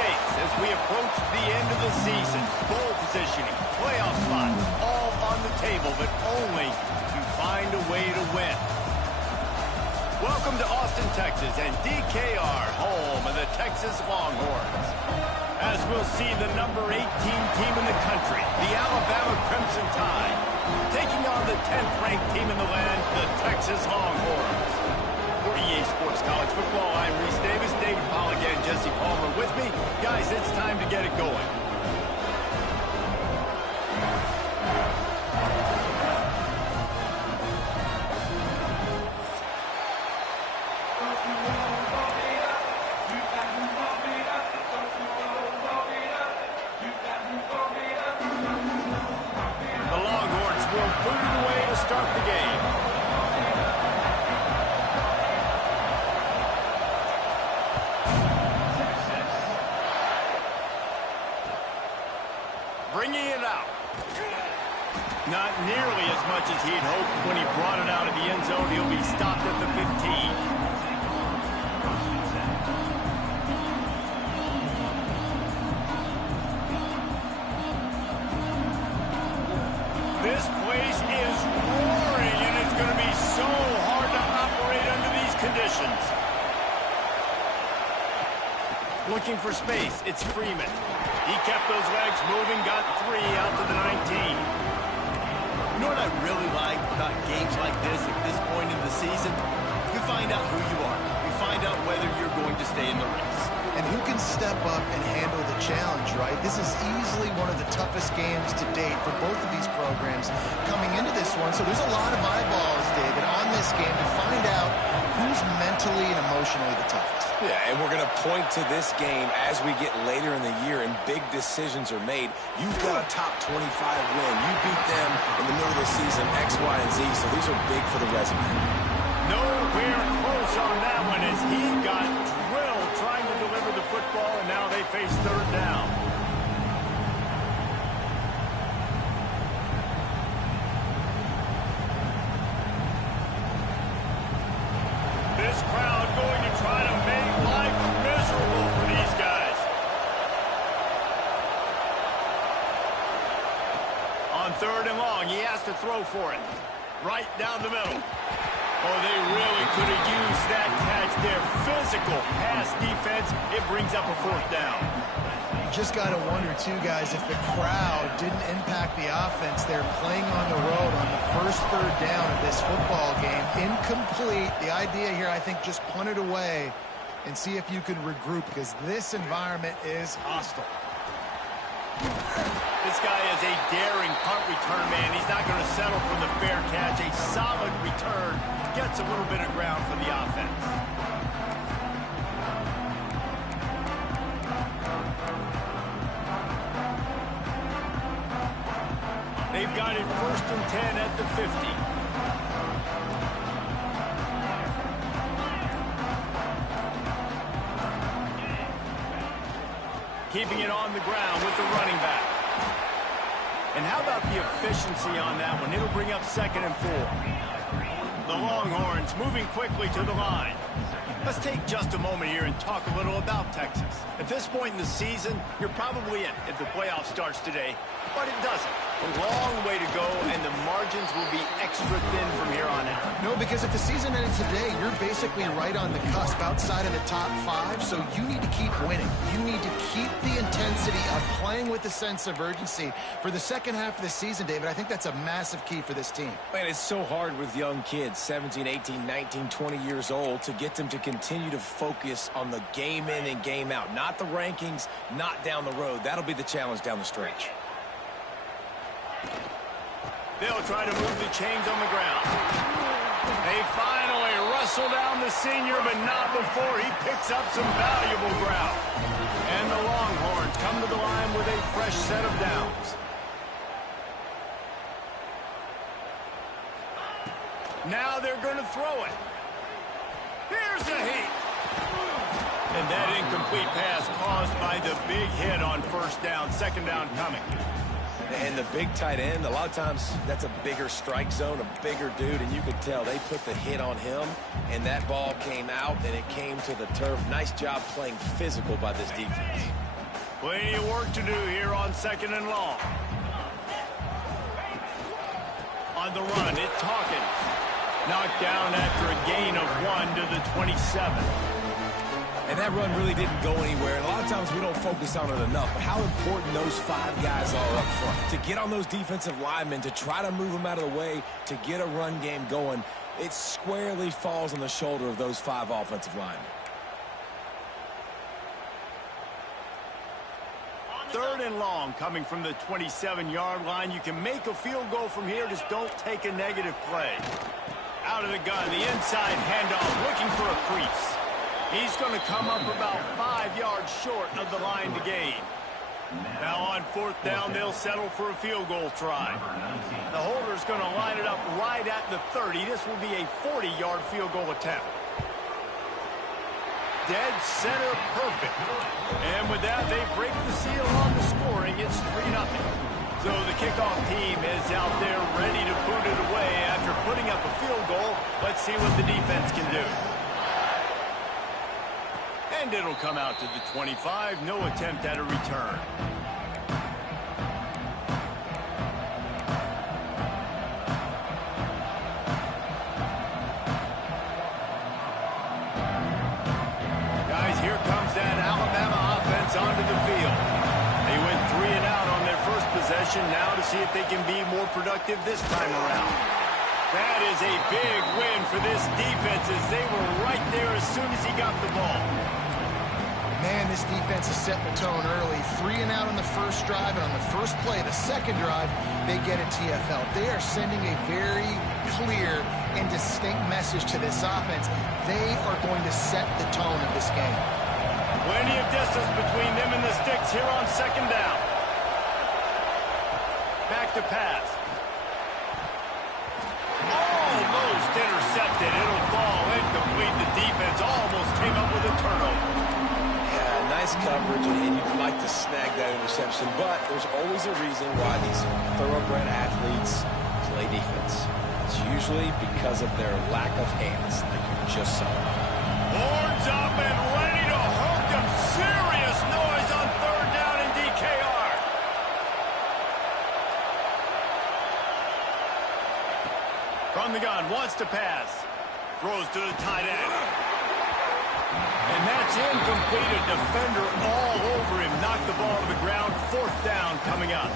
stakes as we approach the end of the season. Bowl positioning, playoff spots, all on the table, but only to find a way to win. Welcome to Austin, Texas, and DKR, home of the Texas Longhorns. As we'll see the number 18 team in the country, the Alabama Crimson Tide, taking on the 10th-ranked team in the land, the Texas Longhorns. For EA Sports College Football, I'm Reese Davis, David Pollock, and Jesse Palmer with me. Guys, it's time to get it going. Bringing it out. Not nearly as much as he'd hoped when he brought it out of the end zone. He'll be stopped at the 15. This place is roaring, and it's going to be so hard to operate under these conditions. Looking for space, it's Freeman. He kept those legs moving, got 3 out to the 19. You know what I really like about games like this at this point in the season? You find out who you are. You find out whether you're going to stay in the race. And who can step up and handle the challenge, right? This is easily one of the toughest games to date for both of these programs coming into this one. So there's a lot of eyeballs, David, on this game to find out who's mentally and emotionally the toughest. Yeah, and we're going to point to this game as we get later in the year and big decisions are made. You've got a top 25 win. You beat them in the middle of the season, X, Y, and Z, so these are big for the resume. Nowhere close on that one as he got drilled trying to deliver the football, and now they face third down. This crowd going to try to make life miserable for these guys. On third and long, he has to throw for it. Right down the middle. Oh, they really could have used that catch there. Physical pass defense. It brings up a fourth down. You just got to wonder, too, guys, if the crowd didn't impact the offense. They're playing on the road on the first third down of this football game. Incomplete. The idea here, I think, just punt it away and see if you can regroup because this environment is hostile. This guy is a daring punt return man. He's not going to settle for the fair catch. A solid return gets a little bit of ground for the offense. They've got it 1st and 10 at the 50. Keeping it on the ground with the running back. And how about the efficiency on that one? It'll bring up 2nd and 4. The Longhorns moving quickly to the line. Let's take just a moment here and talk a little about Texas. At this point in the season, you're probably in if the playoff starts today, but it doesn't. A long way to go, and the margins will be extra thin from here on out. No, because if the season ended today, you're basically right on the cusp outside of the top 5, so you need to keep winning. You need to keep the intensity of playing with a sense of urgency for the second half of the season, David. I think that's a massive key for this team. Man, it's so hard with young kids, 17, 18, 19, 20 years old, to get them to continue to focus on the game in and game out. Not the rankings, not down the road. That'll be the challenge down the stretch. They'll try to move the chains on the ground. They finally wrestle down the senior, but not before he picks up some valuable ground. And the Longhorns come to the line with a fresh set of downs. Now they're going to throw it. Here's a heat. And that incomplete pass caused by the big hit on 1st down, 2nd down coming. And the big tight end, a lot of times that's a bigger strike zone, a bigger dude, and you could tell they put the hit on him, and that ball came out, and it came to the turf. Nice job playing physical by this defense. Plenty of work to do here on 2nd and long. On the run, it's Hawkins. Knocked down after a gain of 1 to the 27. And that run really didn't go anywhere. And a lot of times we don't focus on it enough. But how important those 5 guys are up front. To get on those defensive linemen, to try to move them out of the way, to get a run game going, it squarely falls on the shoulder of those 5 offensive linemen. 3rd and long coming from the 27-yard line. You can make a field goal from here. Just don't take a negative play. Out of the gun, the inside handoff, looking for a crease. He's going to come up about 5 yards short of the line to gain. Now on 4th down, they'll settle for a field goal try. The holder's going to line it up right at the 30. This will be a 40-yard field goal attempt. Dead center perfect. And with that, they break the seal on the scoring. It's 3-0. So the kickoff team is out there ready to boot it away after putting up a field goal. Let's see what the defense can do. And it'll come out to the 25. No attempt at a return. Guys, here comes that Alabama offense onto the field. They went 3 and out on their first possession. Now to see if they can be more productive this time around. That is a big win for this defense as they were right there as soon as he got the ball. Man, this defense is setting the tone early. 3 and out on the first drive, and on the first play, the second drive, they get a TFL. They are sending a very clear and distinct message to this offense. They are going to set the tone of this game. Plenty of distance between them and the sticks here on 2nd down. Back to pass. Almost intercepted. It'll fall incomplete. The defense almost came up with a turnover. Nice coverage, and you'd like to snag that interception, but there's always a reason why these thoroughbred athletes play defense. It's usually because of their lack of hands, like you just saw. Horns up and ready to hook them. Serious noise on 3rd down in DKR. From the gun, wants to pass. Throws to the tight end. And that's incomplete. A defender all over him. Knocked the ball to the ground. 4th down coming up.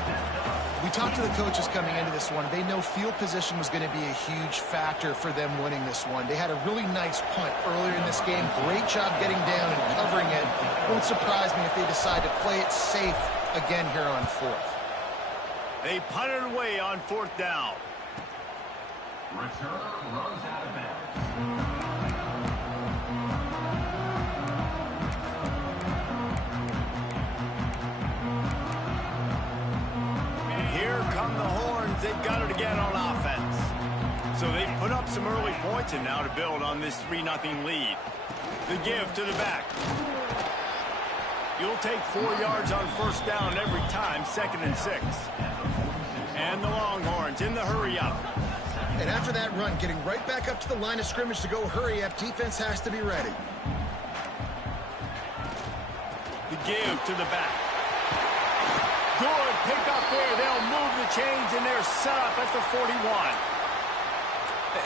We talked to the coaches coming into this one. They know field position was going to be a huge factor for them winning this one. They had a really nice punt earlier in this game. Great job getting down and covering it. Won't surprise me if they decide to play it safe again here on 4th. They punted away on 4th down. Returner runs out of bounds. Come the horns. They've got it again on offense. So they put up some early points, and now to build on this 3-0 lead. The give to the back. You'll take 4 yards on 1st down every time, 2nd and 6. And the Longhorns in the hurry up. And after that run, getting right back up to the line of scrimmage to go hurry up, defense has to be ready. The give to the back. Good pick up there. They'll move the chains, and they're set up at the 41.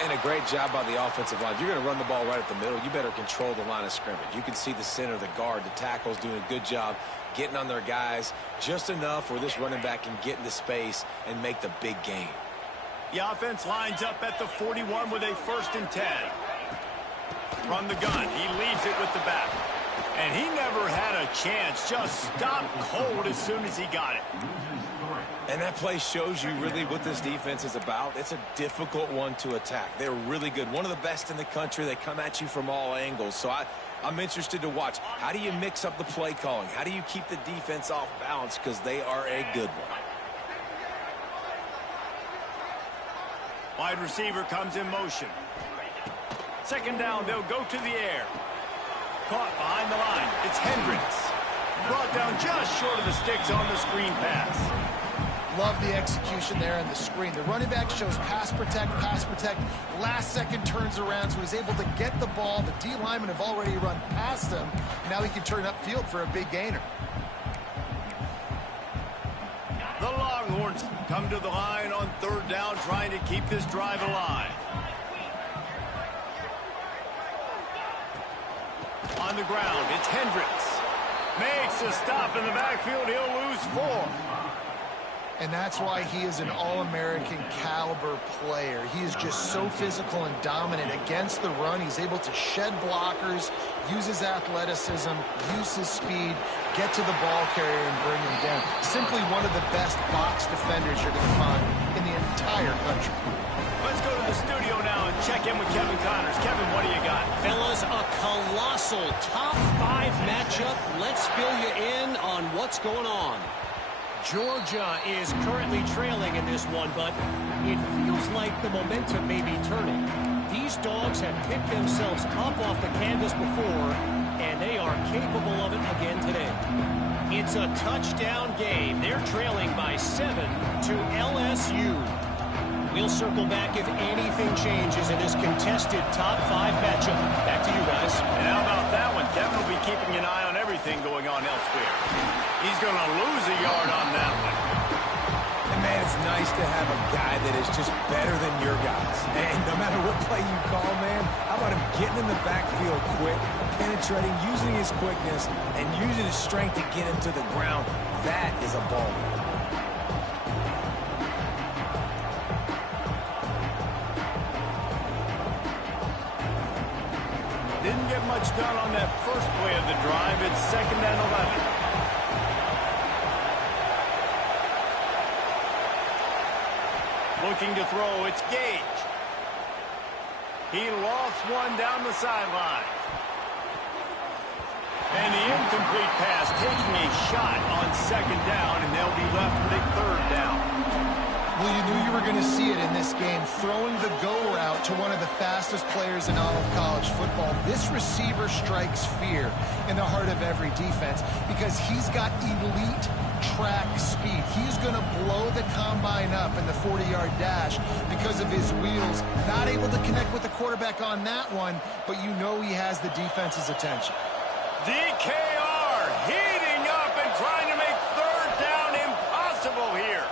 And a great job by the offensive line. If you're going to run the ball right at the middle, you better control the line of scrimmage. You can see the center, the guard, the tackles doing a good job getting on their guys just enough where this running back can get into space and make the big gain. The offense lines up at the 41 with a 1st and 10. From the gun, he leaves it with the back. And he never had a chance. Just stopped cold as soon as he got it. And that play shows you really what this defense is about. It's a difficult one to attack. They're really good. One of the best in the country. They come at you from all angles. So I'm interested to watch. How do you mix up the play calling? How do you keep the defense off balance? Because they are a good one. Wide receiver comes in motion. 2nd down, they'll go to the air. Caught behind the line. It's Hendricks. Brought down just short of the sticks on the screen pass. Love the execution there on the screen. The running back shows pass protect, pass protect. Last second turns around, so he's able to get the ball. The D linemen have already run past him. Now he can turn upfield for a big gainer. The Longhorns come to the line on third down, trying to keep this drive alive. On the ground, it's Hendricks. Makes a stop in the backfield. He'll lose 4. And that's why he is an All-American caliber player. He is just so physical and dominant against the run. He's able to shed blockers, use his athleticism, use his speed, get to the ball carrier and bring him down. Simply one of the best box defenders you're going to find in the entire country. Let's go to the studio now and check in with Kevin Connors. Kevin, what do you got? Fellas, a colossal top 5 matchup. Let's fill you in on what's going on. Georgia is currently trailing in this one, but it feels like the momentum may be turning. These dogs have picked themselves up off the canvas before, and they are capable of it again today. It's a touchdown game. They're trailing by 7 to LSU. We'll circle back if anything changes in this contested top 5 matchup. Back to you guys. And how about that one? Kevin will be keeping an eye on everything going on elsewhere. He's going to lose a yard on that one. And man, it's nice to have a guy that is just better than your guys. And no matter what play you call, man, how about him getting in the backfield quick, penetrating, using his quickness, and using his strength to get him to the ground. That is a ball. Didn't get much done on that first play of the drive. It's 2nd and 11. Looking to throw, it's Gage. He lost one down the sideline. And the incomplete pass taking a shot on 2nd down, and they'll be left with a 3rd down. Well, you knew you were going to see it in this game, throwing the go route to one of the fastest players in all of college football. This receiver strikes fear in the heart of every defense because he's got elite track speed. He's going to blow the combine up in the 40-yard dash because of his wheels. Not able to connect with the quarterback on that one, but you know he has the defense's attention. DKR heating up and trying to make 3rd down impossible here.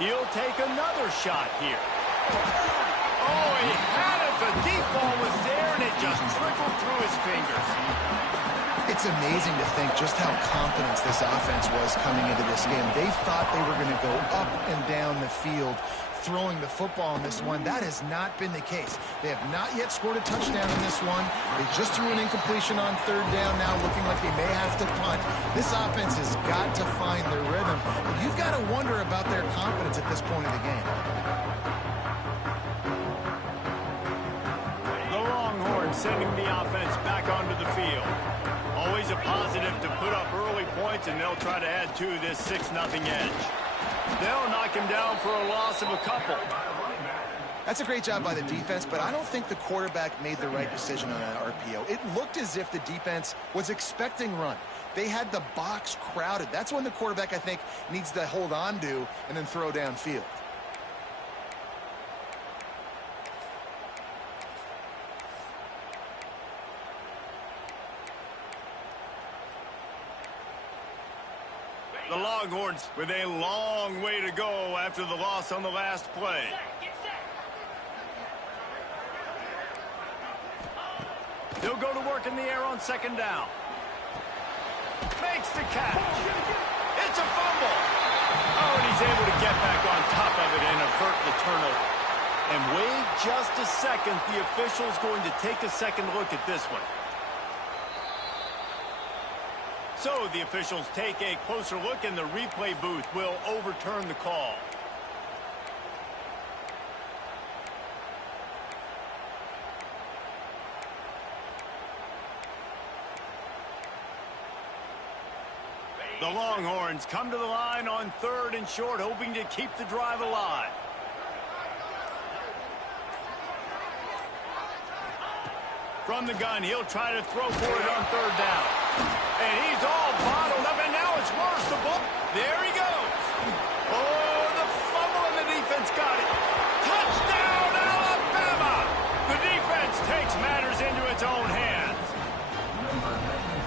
He'll take another shot here. Oh, he had it. The deep ball was there, and it just trickled through his fingers. It's amazing to think just how confident this offense was coming into this game. They thought they were going to go up and down the field throwing the football in this one. That has not been the case. They have not yet scored a touchdown in this one. They just threw an incompletion on 3rd down, now looking like they may have to punt. This offense has got to find their rhythm. You've got to wonder about their confidence at this point in the game. The Longhorns sending the offense back onto the field. Always a positive to put up early points, and they'll try to add to this 6-0 edge. They'll knock him down for a loss of a couple. That's a great job by the defense, but I don't think the quarterback made the right decision on that RPO. It looked as if the defense was expecting run. They had the box crowded. That's when the quarterback, I think, needs to hold on to and then throw downfield. The Longhorns with a long way to go after the loss on the last play. He'll go to work in the air on 2nd down. Makes the catch. It's a fumble. Oh, and he's able to get back on top of it and avert the turnover. And wait just a second. The official's going to take a second look at this one. So the officials take a closer look, and the replay booth will overturn the call. The Longhorns come to the line on 3rd and short, hoping to keep the drive alive. From the gun, he'll try to throw for it on 3rd down. And he's all bottled up, and now it's worse. The ball. There he goes.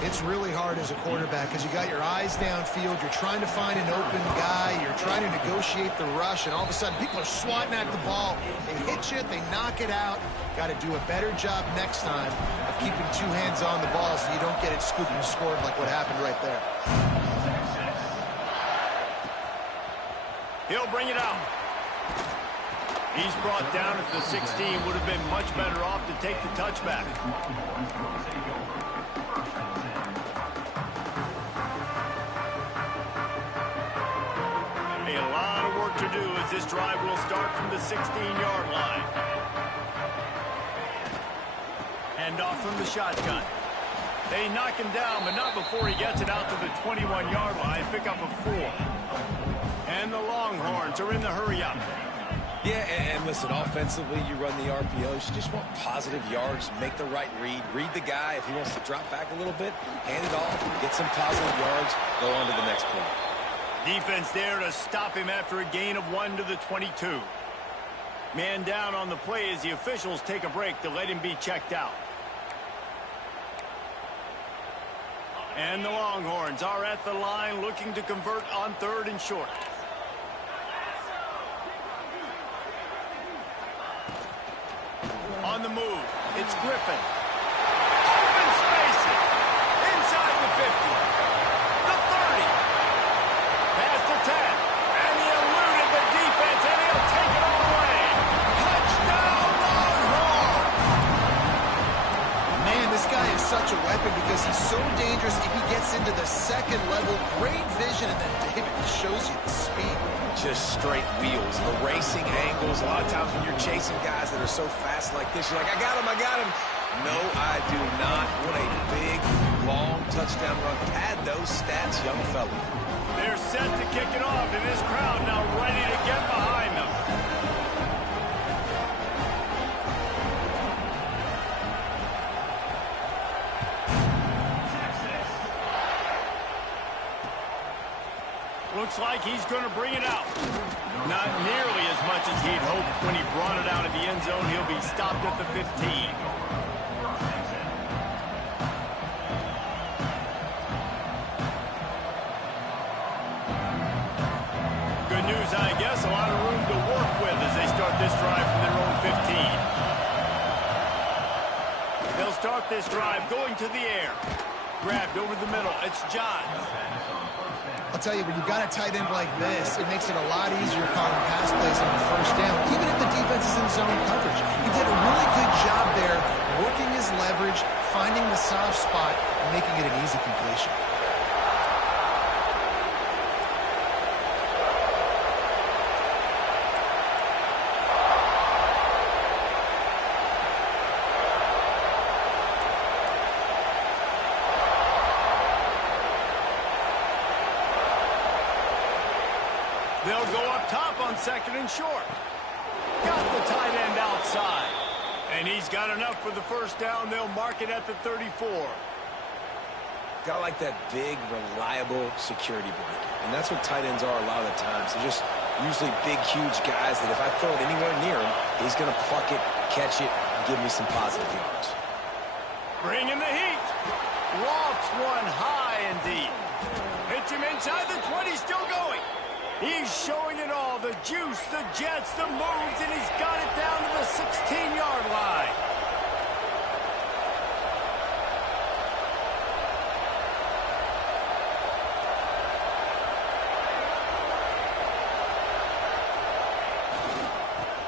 It's really hard as a quarterback because you got your eyes downfield. You're trying to find an open guy. You're trying to negotiate the rush, and all of a sudden people are swatting at the ball. They hit you, they knock it out. Got to do a better job next time of keeping two hands on the ball so you don't get it scooped and scored like what happened right there. He'll bring it out. He's brought down at the 16. Would have been much better off to take the touchback. A lot of work to do as this drive will start from the 16-yard line. Hand off from the shotgun. They knock him down, but not before he gets it out to the 21-yard line. Pick up a 4. And the Longhorns are in the hurry-up. Yeah, and listen, offensively, you run the RPOs. You just want positive yards, make the right read. Read the guy. If he wants to drop back a little bit, hand it off, get some positive yards, go on to the next play. Defense there to stop him after a gain of 1 to the 22. Man down on the play as the officials take a break to let him be checked out. And the Longhorns are at the line looking to convert on 3rd and short. On the move, it's Griffin. Open spaces. Inside the 50. The 30. Past the 10. And he eluded the defense, and he'll take it all away. Touchdown, Longhorns! Man, this guy is such a weapon because he's so dangerous if he gets into the second level. Great vision, and then David shows you the speed. Just straight wheels, erasing angles. A lot of times when you're chasing guys that are so fast like this, you're like, I got him, I got him. No, I do not. What a big, long touchdown run. Pad those stats, young fella. They're set to kick it off, and this crowd now ready to get behind them. Looks like he's going to bring it out. Not nearly as much as he'd hoped when he brought it out of the end zone. He'll be stopped at the 15. Good news, I guess. A lot of room to work with as they start this drive from their own 15. They'll start this drive going to the air. Grabbed over the middle. It's Johns. I'll tell you, when you've got a tight end like this, it makes it a lot easier calling pass plays on the first down, even if the defense is in zone coverage. He did a really good job there, working his leverage, finding the soft spot, and making it an easy completion. They'll go up top on 2nd and short. Got the tight end outside. And he's got enough for the first down. They'll mark it at the 34. Got like that big, reliable security blanket. And that's what tight ends are a lot of the times. They're just usually big, huge guys that if I throw it anywhere near him, he's going to pluck it, catch it, and give me some positive yards. Bringing the heat. Lofts one high and deep. Hits him inside the 20, still going. He's showing it all, the juice, the jets, the moves, and he's got it down to the 16-yard line.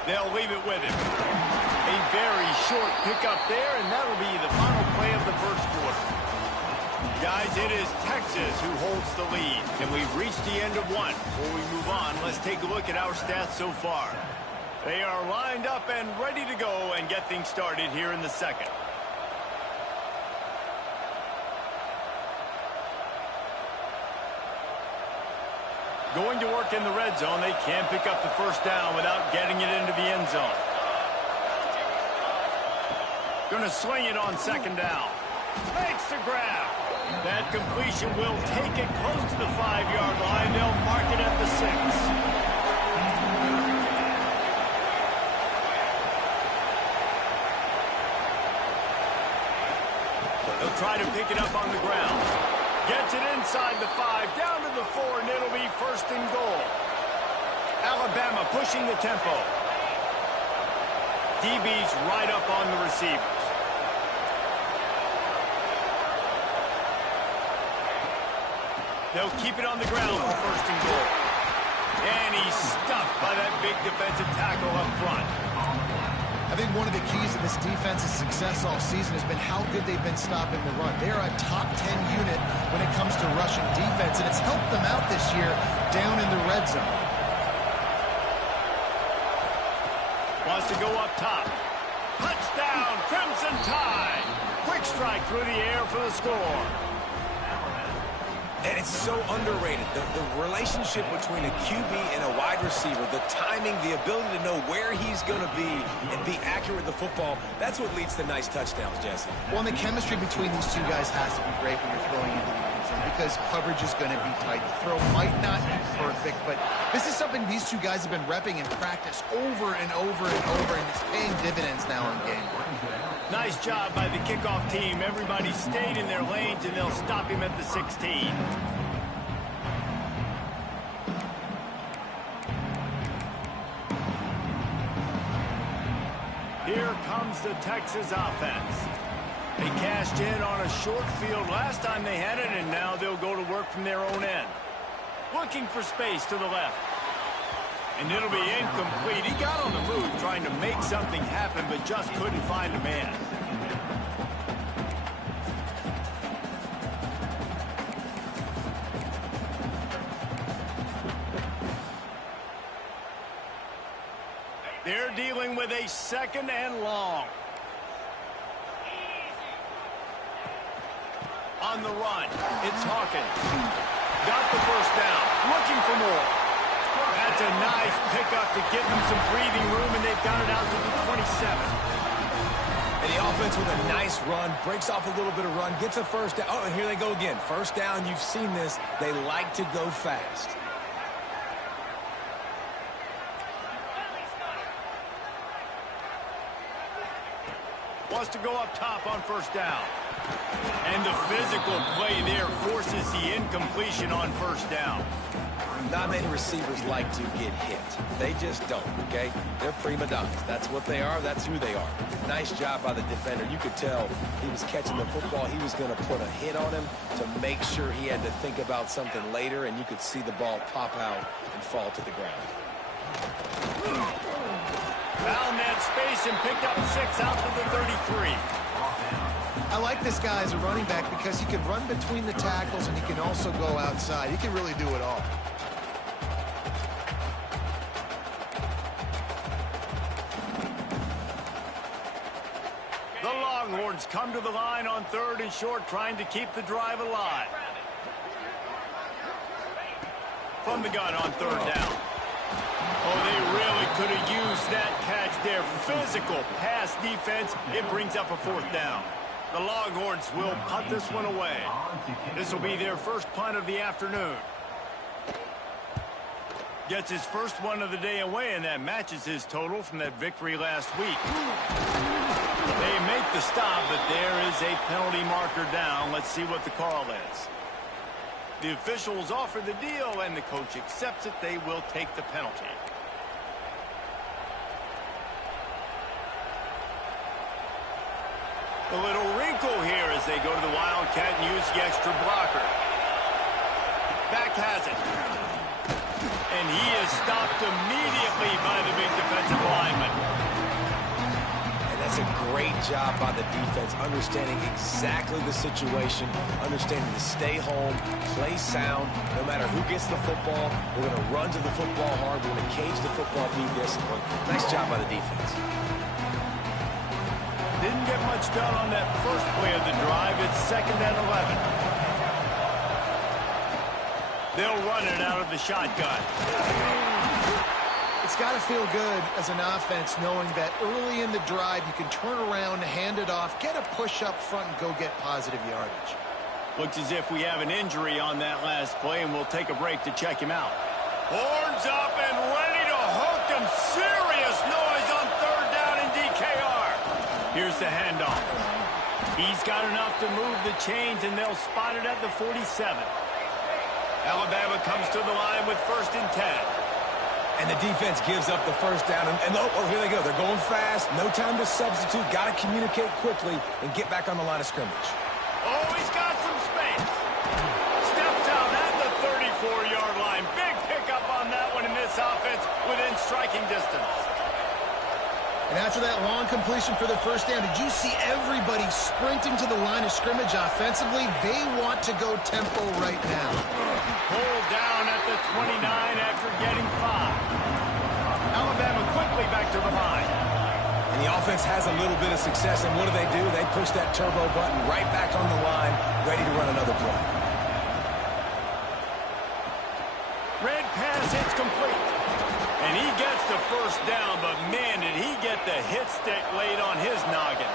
They'll leave it with him. A very short pickup there, and that'll be the final play of the first quarter. Guys, it is Texas who holds the lead, and we've reached the end of one. Before we move on, let's take a look at our stats so far. They are lined up and ready to go and get things started here in the second. Going to work in the red zone. They can't pick up the first down without getting it into the end zone. Going to swing it on 2nd down. Makes the grab. That completion will take it close to the 5-yard line. They'll mark it at the 6. He'll try to pick it up on the ground. Gets it inside the 5, down to the 4, and it'll be first and goal. Alabama pushing the tempo. DB's right up on the receivers. They'll keep it on the ground for first and goal. And he's stuffed by that big defensive tackle up front. I think one of the keys to this defense's success all season has been how good they've been stopping the run. They're a top 10 unit when it comes to rushing defense, and it's helped them out this year down in the red zone. Wants to go up top. Touchdown, Crimson Tide. Quick strike through the air for the score. And it's so underrated. The relationship between a QB and a wide receiver, the timing, the ability to know where he's going to be and be accurate with the football, that's what leads to nice touchdowns, Jesse. Well, and the chemistry between these two guys has to be great when you're throwing into the end zone because coverage is going to be tight. The throw might not be perfect, but this is something these two guys have been repping in practice over and over and over, and it's paying dividends now in game. Nice job by the kickoff team. Everybody stayed in their lanes, and they'll stop him at the 16. Here comes the Texas offense. They cashed in on a short field last time they had it, and now they'll go to work from their own end. Looking for space to the left. And it'll be incomplete. He got on the move trying to make something happen, but just couldn't find a man. They're dealing with a second and long. On the run, it's Hawkins. Got the first down. Looking for more. That's a nice pickup to give them some breathing room, and they've got it out to the 27. And the offense with a nice run, breaks off a little bit of run, gets a first down. Oh, and here they go again. First down, you've seen this. They like to go fast. Wants to go up top on first down. And the physical play there forces the incompletion on first down. Not many receivers like to get hit. They just don't, okay? They're prima donnas. That's what they are. That's who they are. Nice job by the defender. You could tell he was catching the football. He was going to put a hit on him to make sure he had to think about something later, and you could see the ball pop out and fall to the ground. Found that space and picked up 6 out to the 33. I like this guy as a running back because he can run between the tackles and he can also go outside. He can really do it all. The Longhorns come to the line on 3rd and short, trying to keep the drive alive. From the gun on 3rd down. Oh, they really could have used that catch there. Physical pass defense. It brings up a 4th down. The Longhorns will punt this one away. This will be their first punt of the afternoon. Gets his first one of the day away, and that matches his total from that victory last week. They make the stop, but there is a penalty marker down. Let's see what the call is. The officials offer the deal, and the coach accepts it. They will take the penalty. A little wrinkle here as they go to the Wildcat and use the extra blocker. Back has it. And he is stopped immediately by the big defensive lineman. And that's a great job by the defense, understanding exactly the situation, understanding to stay home, play sound. No matter who gets the football, we're going to run to the football hard. We're going to cage the football, be disciplined. Nice job by the defense. Didn't get much done on that first play of the drive. It's 2nd and 11. They'll run it out of the shotgun. It's got to feel good as an offense knowing that early in the drive you can turn around, hand it off, get a push up front, and go get positive yardage. Looks as if we have an injury on that last play, and we'll take a break to check him out. Horns up and ready to hook him. Serious noise on 3rd down in DKR. Here's the handoff. He's got enough to move the chains, and they'll spot it at the 47. Alabama comes to the line with 1st and 10. And the defense gives up the first down. And oh, here they go. They're going fast. No time to substitute. Got to communicate quickly and get back on the line of scrimmage. Oh, he's got some space. Steps out at the 34-yard line. Big pickup on that one in this offense within striking distance. And after that long completion for the first down, did you see everybody sprinting to the line of scrimmage offensively? They want to go tempo right now. Pulled down at the 29 after getting 5. Alabama quickly back to the line. And the offense has a little bit of success, and what do? They push that turbo button right back on the line, ready to run another play. Red pass hits complete. And he gets the first down, but man, did he get the hit stick laid on his noggin.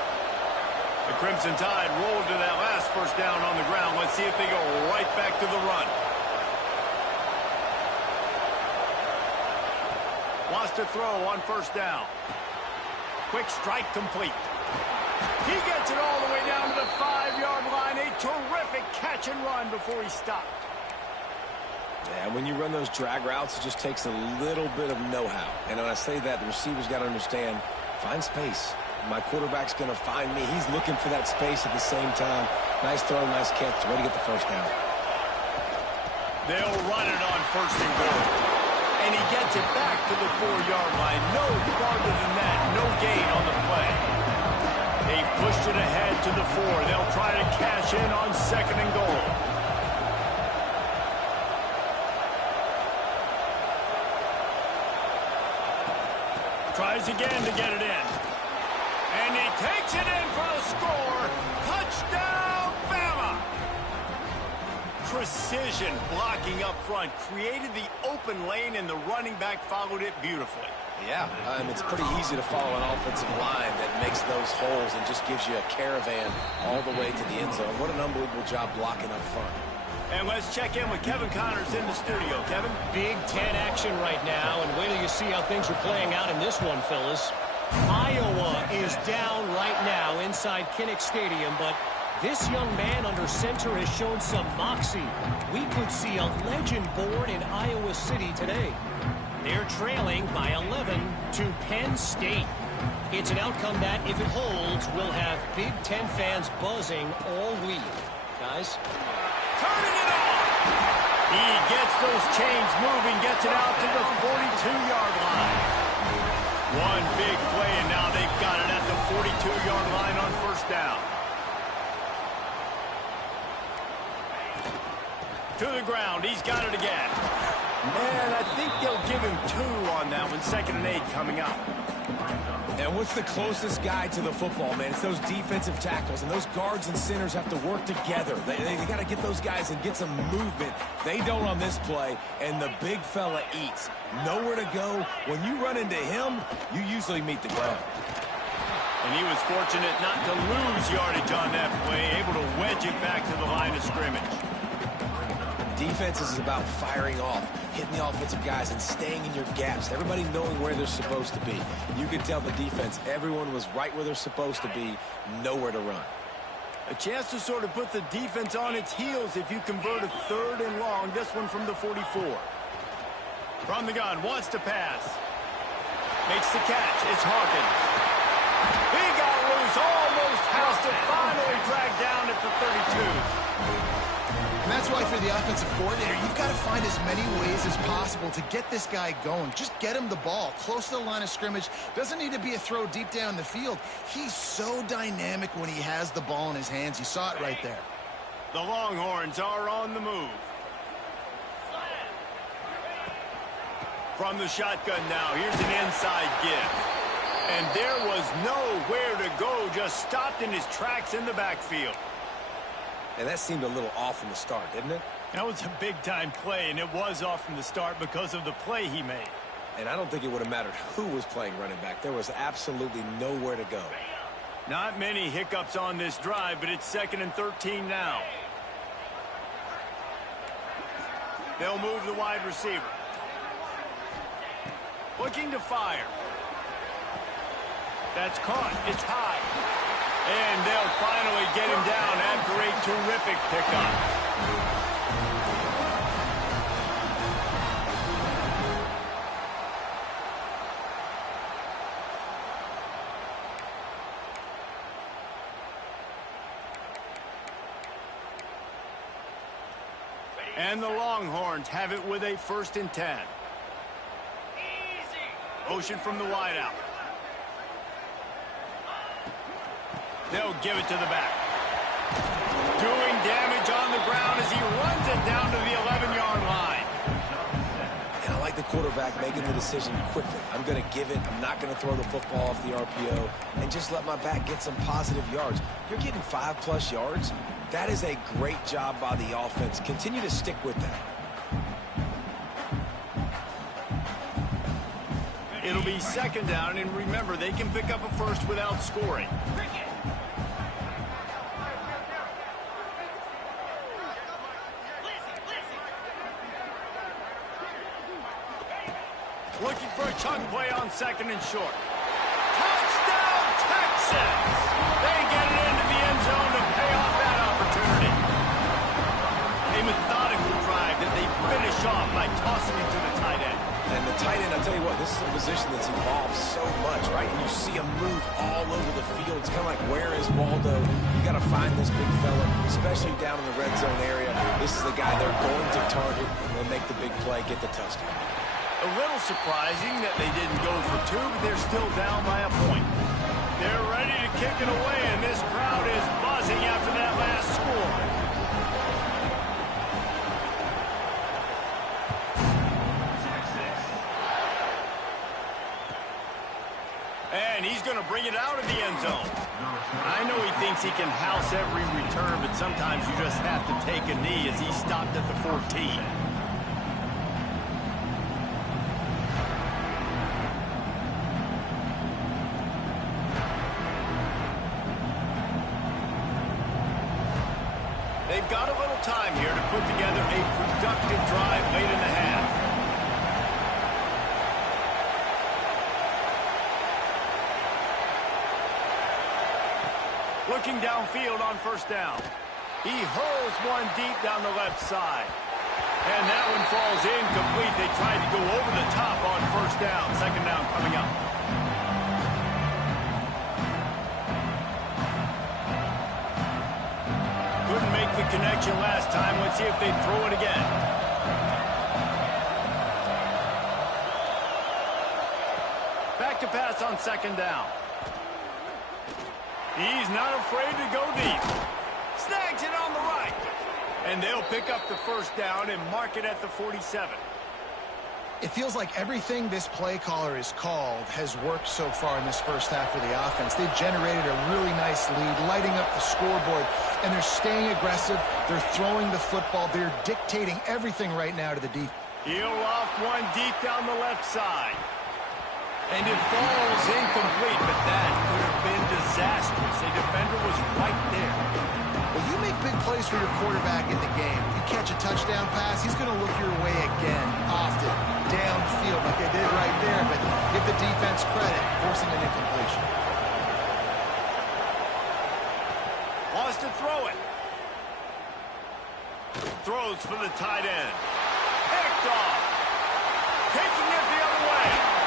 The Crimson Tide rolled to that last first down on the ground. Let's see if they go right back to the run. Wants to throw on first down. Quick strike complete. He gets it all the way down to the 5-yard line. A terrific catch and run before he stopped. Yeah, when you run those drag routes, it just takes a little bit of know-how. And when I say that, the receiver's got to understand, find space. My quarterback's going to find me. He's looking for that space at the same time. Nice throw, nice catch. Way to get the first down. They'll run it on 1st and goal. And he gets it back to the 4-yard line. No farther than that. No gain on the play. They pushed it ahead to the 4. They'll try to cash in on 2nd and goal. Tries again to get it in. And he takes it in for a score. Touchdown, Bama! Precision blocking up front. Created the open lane, and the running back followed it beautifully. Yeah, it's pretty easy to follow an offensive line that makes those holes and just gives you a caravan all the way to the end zone. What an unbelievable job blocking up front. And let's check in with Kevin Connors in the studio. Kevin? Big Ten action right now, and wait till you see how things are playing out in this one, Phyllis. Iowa is down right now inside Kinnick Stadium, but this young man under center has shown some moxie. We could see a legend born in Iowa City today. They're trailing by 11 to Penn State. It's an outcome that, if it holds, will have Big Ten fans buzzing all week. Guys? Turning it on! He gets those chains moving, gets it out to the 42-yard line. One big play, and now they've got it at the 42-yard line on 1st down. To the ground, he's got it again. Man, I think they'll give him 2 on that one. 2nd and 8 coming up. And what's the closest guy to the football, man? It's those defensive tackles, and those guards and centers have to work together. They got to get those guys and get some movement. They don't on this play, and the big fella eats. Nowhere to go. When you run into him, you usually meet the ground. And he was fortunate not to lose yardage on that play, able to wedge it back to the line of scrimmage. Defense is about firing off, hitting the offensive guys, and staying in your gaps. Everybody knowing where they're supposed to be. You could tell the defense, everyone was right where they're supposed to be, nowhere to run. A chance to sort of put the defense on its heels if you convert a 3rd and long. This one from the 44. From the gun, wants to pass. Makes the catch. It's Hawkins. He got loose, almost housed it, finally dragged down at the 32. And that's why for the offensive coordinator, you've got to find as many ways as possible to get this guy going. Just get him the ball close to the line of scrimmage. Doesn't need to be a throw deep down the field. He's so dynamic when he has the ball in his hands. You saw it right there. The Longhorns are on the move. From the shotgun now, here's an inside give. And there was nowhere to go, just stopped in his tracks in the backfield. And that seemed a little off from the start, didn't it? That was a big-time play, and it was off from the start because of the play he made. And I don't think it would have mattered who was playing running back. There was absolutely nowhere to go. Not many hiccups on this drive, but it's 2nd and 13 now. They'll move the wide receiver. Looking to fire. That's caught. It's high. And they'll finally get him down after a terrific pickup. And the Longhorns have it with a 1st and 10. Motion from the wideout. They'll give it to the back. Doing damage on the ground as he runs it down to the 11-yard line. And I like the quarterback making the decision quickly. I'm going to give it. I'm not going to throw the football off the RPO and just let my back get some positive yards. You're getting 5+ yards. That is a great job by the offense. Continue to stick with that. It'll be 2nd down, and remember, they can pick up a 1st without scoring. Looking for a chunk play on 2nd and short. Touchdown, Texas! They get it into the end zone to pay off that opportunity. A methodical drive that they finish off by tossing it to the tight end. And the tight end, I'll tell you what, this is a position that's evolved so much, right? And you see him move all over the field. It's kind of like, where is Waldo? You got to find this big fella, especially down in the red zone area. This is the guy they're going to target, and they'll make the big play, get the touchdown. A little surprising that they didn't go for 2, but they're still down by a point. They're ready to kick it away, and this crowd is buzzing after that last score. And he's going to bring it out of the end zone. I know he thinks he can house every return, but sometimes you just have to take a knee as he stopped at the 14. They've got a little time here to put together a productive drive late in the half. Looking downfield on 1st down. He hurls one deep down the left side. And that one falls incomplete. They tried to go over the top on 1st down. 2nd down coming up. Couldn't make the connection last time. Let's see if they throw it again. Back to pass on 2nd down. He's not afraid to go deep. Snags it on the right. And they'll pick up the 1st down and mark it at the 47. It feels like everything this play caller has called has worked so far in this first half for the offense. They've generated a really nice lead, lighting up the scoreboard, and they're staying aggressive. They're throwing the football. They're dictating everything right now to the defense. He'll loft one deep down the left side. And it falls incomplete, but that could have been disastrous. A defender was right there. Well, you make big plays for your quarterback in the game. You catch a touchdown pass, he's going to look your way again, often, downfield like they did right there, but give the defense credit, forcing an incompletion. Wants to throw it. Throws for the tight end. Picked off. Taking it the other way.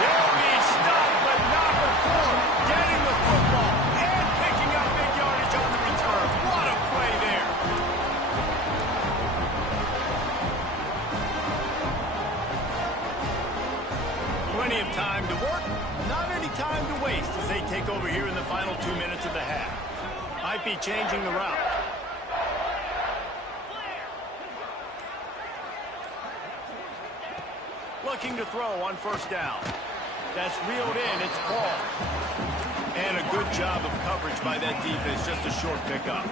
He'll be stopped, but not before getting the football and picking up big yardage on the return. What a play there. Plenty of time to work, not any time to waste as they take over here in the final 2 minutes of the half. Might be changing the route. Looking to throw on 1st down. That's reeled in. It's ball. And a good job of coverage by that defense. Just a short pickup.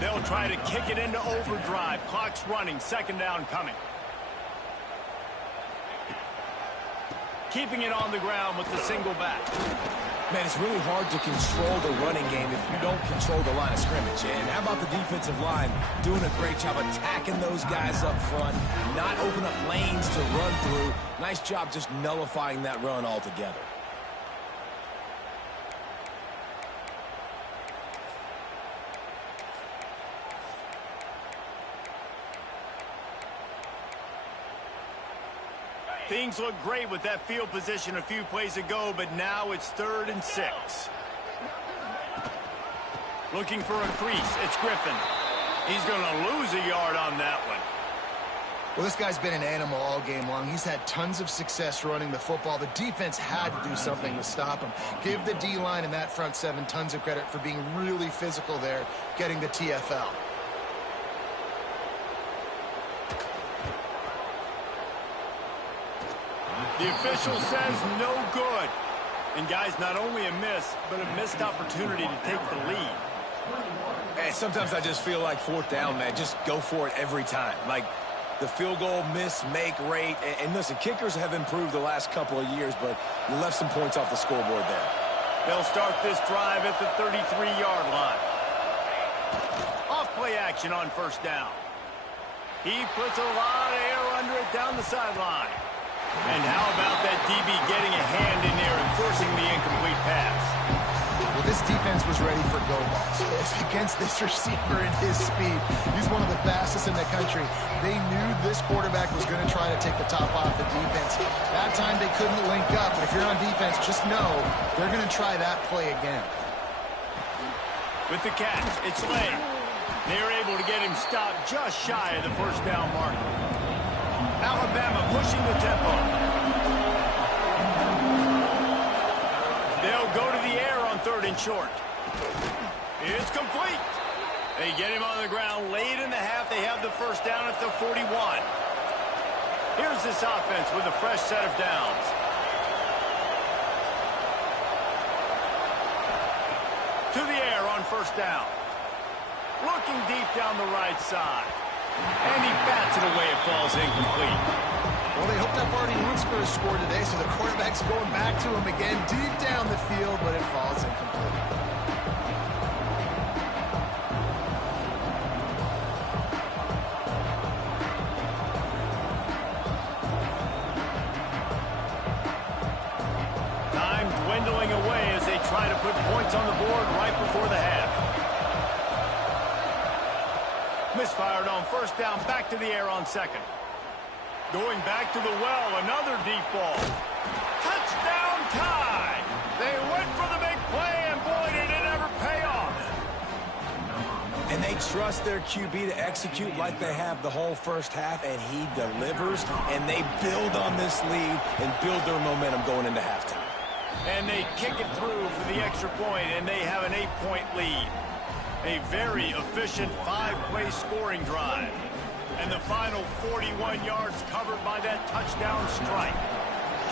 They'll try to kick it into overdrive. Clock's running. 2nd down coming. Keeping it on the ground with the single back. Man, it's really hard to control the running game if you don't control the line of scrimmage. And how about the defensive line doing a great job attacking those guys up front, not open up lanes to run through. Nice job just nullifying that run altogether. Things look great with that field position a few plays ago, but now it's 3rd and 6. Looking for a crease. It's Griffin. He's going to lose a yard on that one. Well, this guy's been an animal all game long. He's had tons of success running the football. The defense had to do something to stop him. Give the D-line and that front seven tons of credit for being really physical there, getting the TFL. The official says no good. And, guys, not only a miss, but a missed opportunity to take the lead. Hey, sometimes I just feel like 4th down, man. Just go for it every time. Like, the field goal miss-make rate. And listen, kickers have improved the last couple of years, but you left some points off the scoreboard there. They'll start this drive at the 33-yard line. Off play action on 1st down. He puts a lot of air under it down the sideline. And how about that DB getting a hand in there and forcing the incomplete pass? Well, this defense was ready for go balls. Against this receiver and his speed, he's one of the fastest in the country. They knew this quarterback was going to try to take the top off the defense. That time they couldn't link up, but if you're on defense, just know they're going to try that play again. With the catch, it's Lane. They're able to get him stopped just shy of the 1st down marker. Alabama pushing the tempo. They'll go to the air on 3rd and short. It's complete. They get him on the ground late in the half. They have the 1st down at the 41. Here's this offense with a fresh set of downs. To the air on 1st down. Looking deep down the right side. And he bats it away. It falls incomplete. Well, they hoped up already once for a score today, so the quarterback's going back to him again deep down the field, but it falls incomplete. Time dwindling away as they try to put points on the board right before the half. Misfired on 1st down, back to the air on 2nd. Going back to the well, another deep ball. Touchdown tie! They went for the big play, and boy, did it ever pay off. And they trust their QB to execute like they have the whole 1st half, and he delivers, and they build on this lead and build their momentum going into halftime. And they kick it through for the extra point, and they have an 8-point lead. A very efficient 5-play scoring drive. And the final 41 yards covered by that touchdown strike.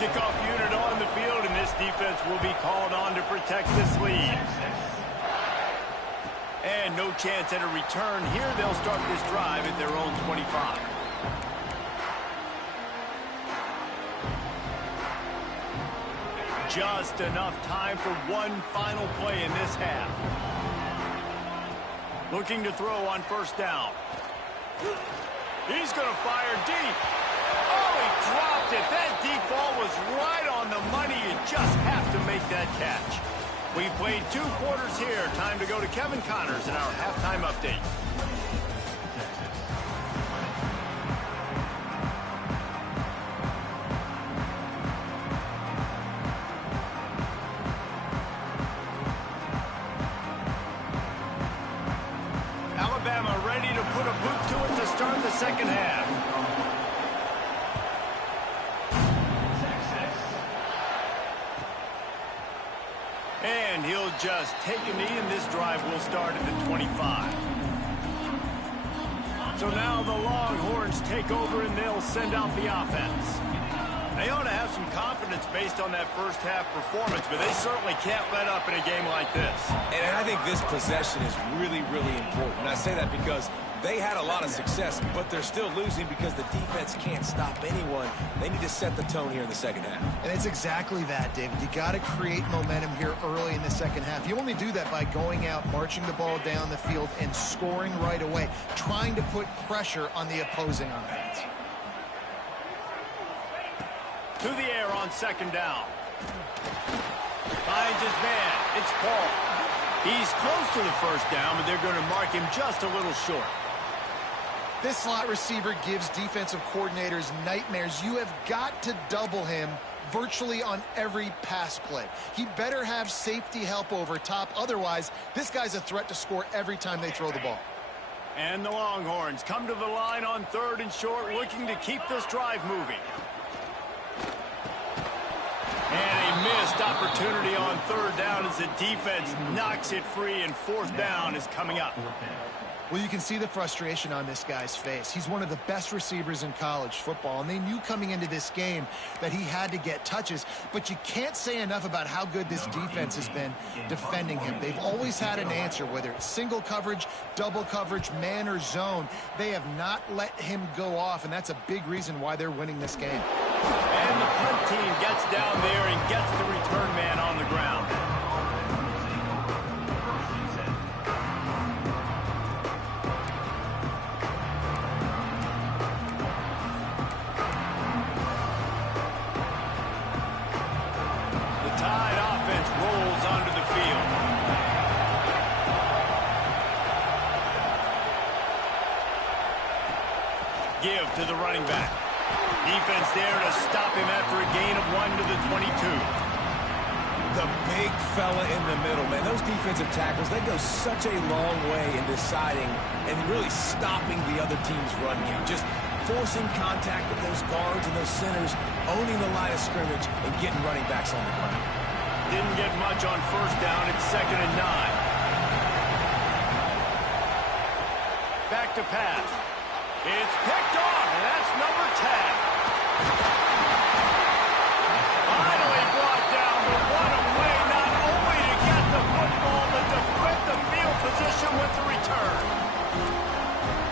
Kickoff unit on the field, and this defense will be called on to protect this lead. And no chance at a return here. They'll start this drive at their own 25. Just enough time for one final play in this half. Looking to throw on 1st down. He's going to fire deep. Oh, he dropped it. That deep ball was right on the money. You just have to make that catch. We played 2 quarters here. Time to go to Kevin Connors in our halftime update. Alabama ready to put a boot to it to start the 2nd half. And he'll just take a knee, and this drive will start at the 25. So now the Longhorns take over, and they'll send out the offense. They ought to have some confidence based on that 1st half performance, but they certainly can't let up in a game like this. And I think this possession is really, really important. And I say that because they had a lot of success, but they're still losing because the defense can't stop anyone. They need to set the tone here in the 2nd half. And it's exactly that, David. You got to create momentum here early in the 2nd half. You only do that by going out, marching the ball down the field, and scoring right away, trying to put pressure on the opposing offense. To the air on 2nd down. Finds his man. It's Paul. He's close to the 1st down, but they're going to mark him just a little short. This slot receiver gives defensive coordinators nightmares. You have got to double him virtually on every pass play. He better have safety help over top. Otherwise, this guy's a threat to score every time they throw the ball. And the Longhorns come to the line on 3rd and short, looking to keep this drive moving. And a missed opportunity on 3rd down as the defense knocks it free, and 4th down is coming up. Well, you can see the frustration on this guy's face. He's one of the best receivers in college football, and they knew coming into this game that he had to get touches, but you can't say enough about how good this defense has been defending him. They've always had an answer, whether it's single coverage, double coverage, man or zone. They have not let him go off, and that's a big reason why they're winning this game. And the punt team gets down there and gets the return man on the ground. Give to the running back. Defense there to stop him after a gain of 1 to the 22. The big fella in the middle, man. Those defensive tackles, they go such a long way in deciding and really stopping the other team's run game. Just forcing contact with those guards and those centers, owning the line of scrimmage, and getting running backs on the ground. Didn't get much on 1st down. It's 2nd and 9. Back to pass. It's picked off, and that's number 10. Finally brought down, but what a way not only to get the football, but to flip the field position with the return.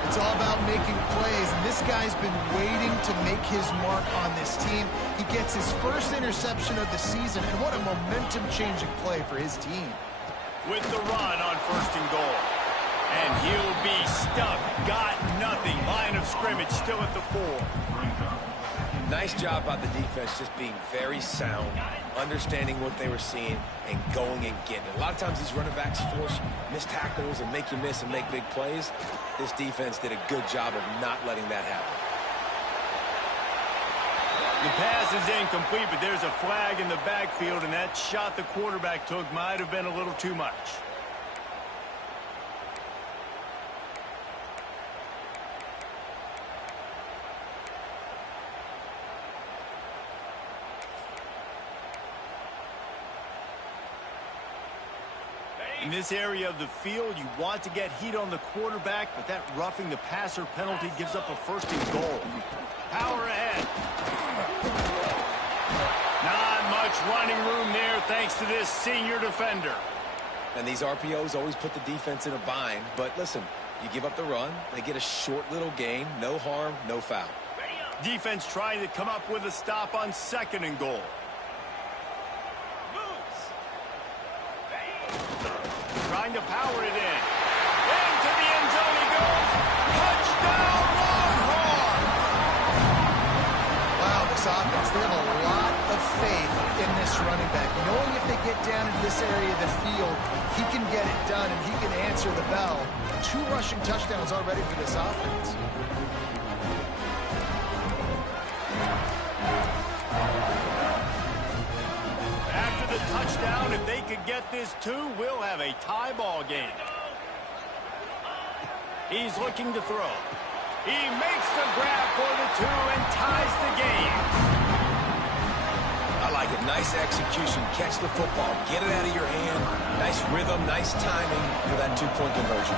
It's all about making plays, and this guy's been waiting to make his mark on this team. He gets his first interception of the season, and what a momentum-changing play for his team. With the run on 1st and goal. And he'll be stuck. Got nothing. Line of scrimmage still at the 4. Nice job by the defense just being very sound, understanding what they were seeing, and going and getting it. A lot of times these running backs force missed tackles and make you miss and make big plays. This defense did a good job of not letting that happen. The pass is incomplete, but there's a flag in the backfield, and that shot the quarterback took might have been a little too much. In this area of the field, you want to get heat on the quarterback, but that roughing the passer penalty gives up a 1st and goal. Power ahead. Not much running room there thanks to this senior defender. And these RPOs always put the defense in a bind, but listen, you give up the run, they get a short little gain, no harm, no foul. Defense trying to come up with a stop on 2nd and goal. Trying to power it in. Into the end zone he goes. Touchdown, Longhorns! Wow, this offense, they have a lot of faith in this running back. Knowing if they get down into this area of the field, he can get it done and he can answer the bell. 2 rushing touchdowns already for this offense. Touchdown. If they could get this 2, we'll have a tie ball game. He's looking to throw. He makes the grab for the 2 and ties the game. I like it. Nice execution. Catch the football. Get it out of your hand. Nice rhythm, nice timing for that 2-point conversion.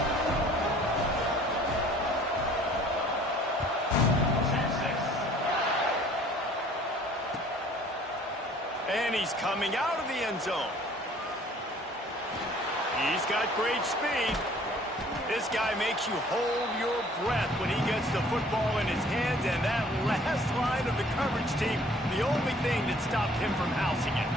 And he's coming out of the end zone. He's got great speed. This guy makes you hold your breath when he gets the football in his hands, and that last line of the coverage team, the only thing that stopped him from housing it.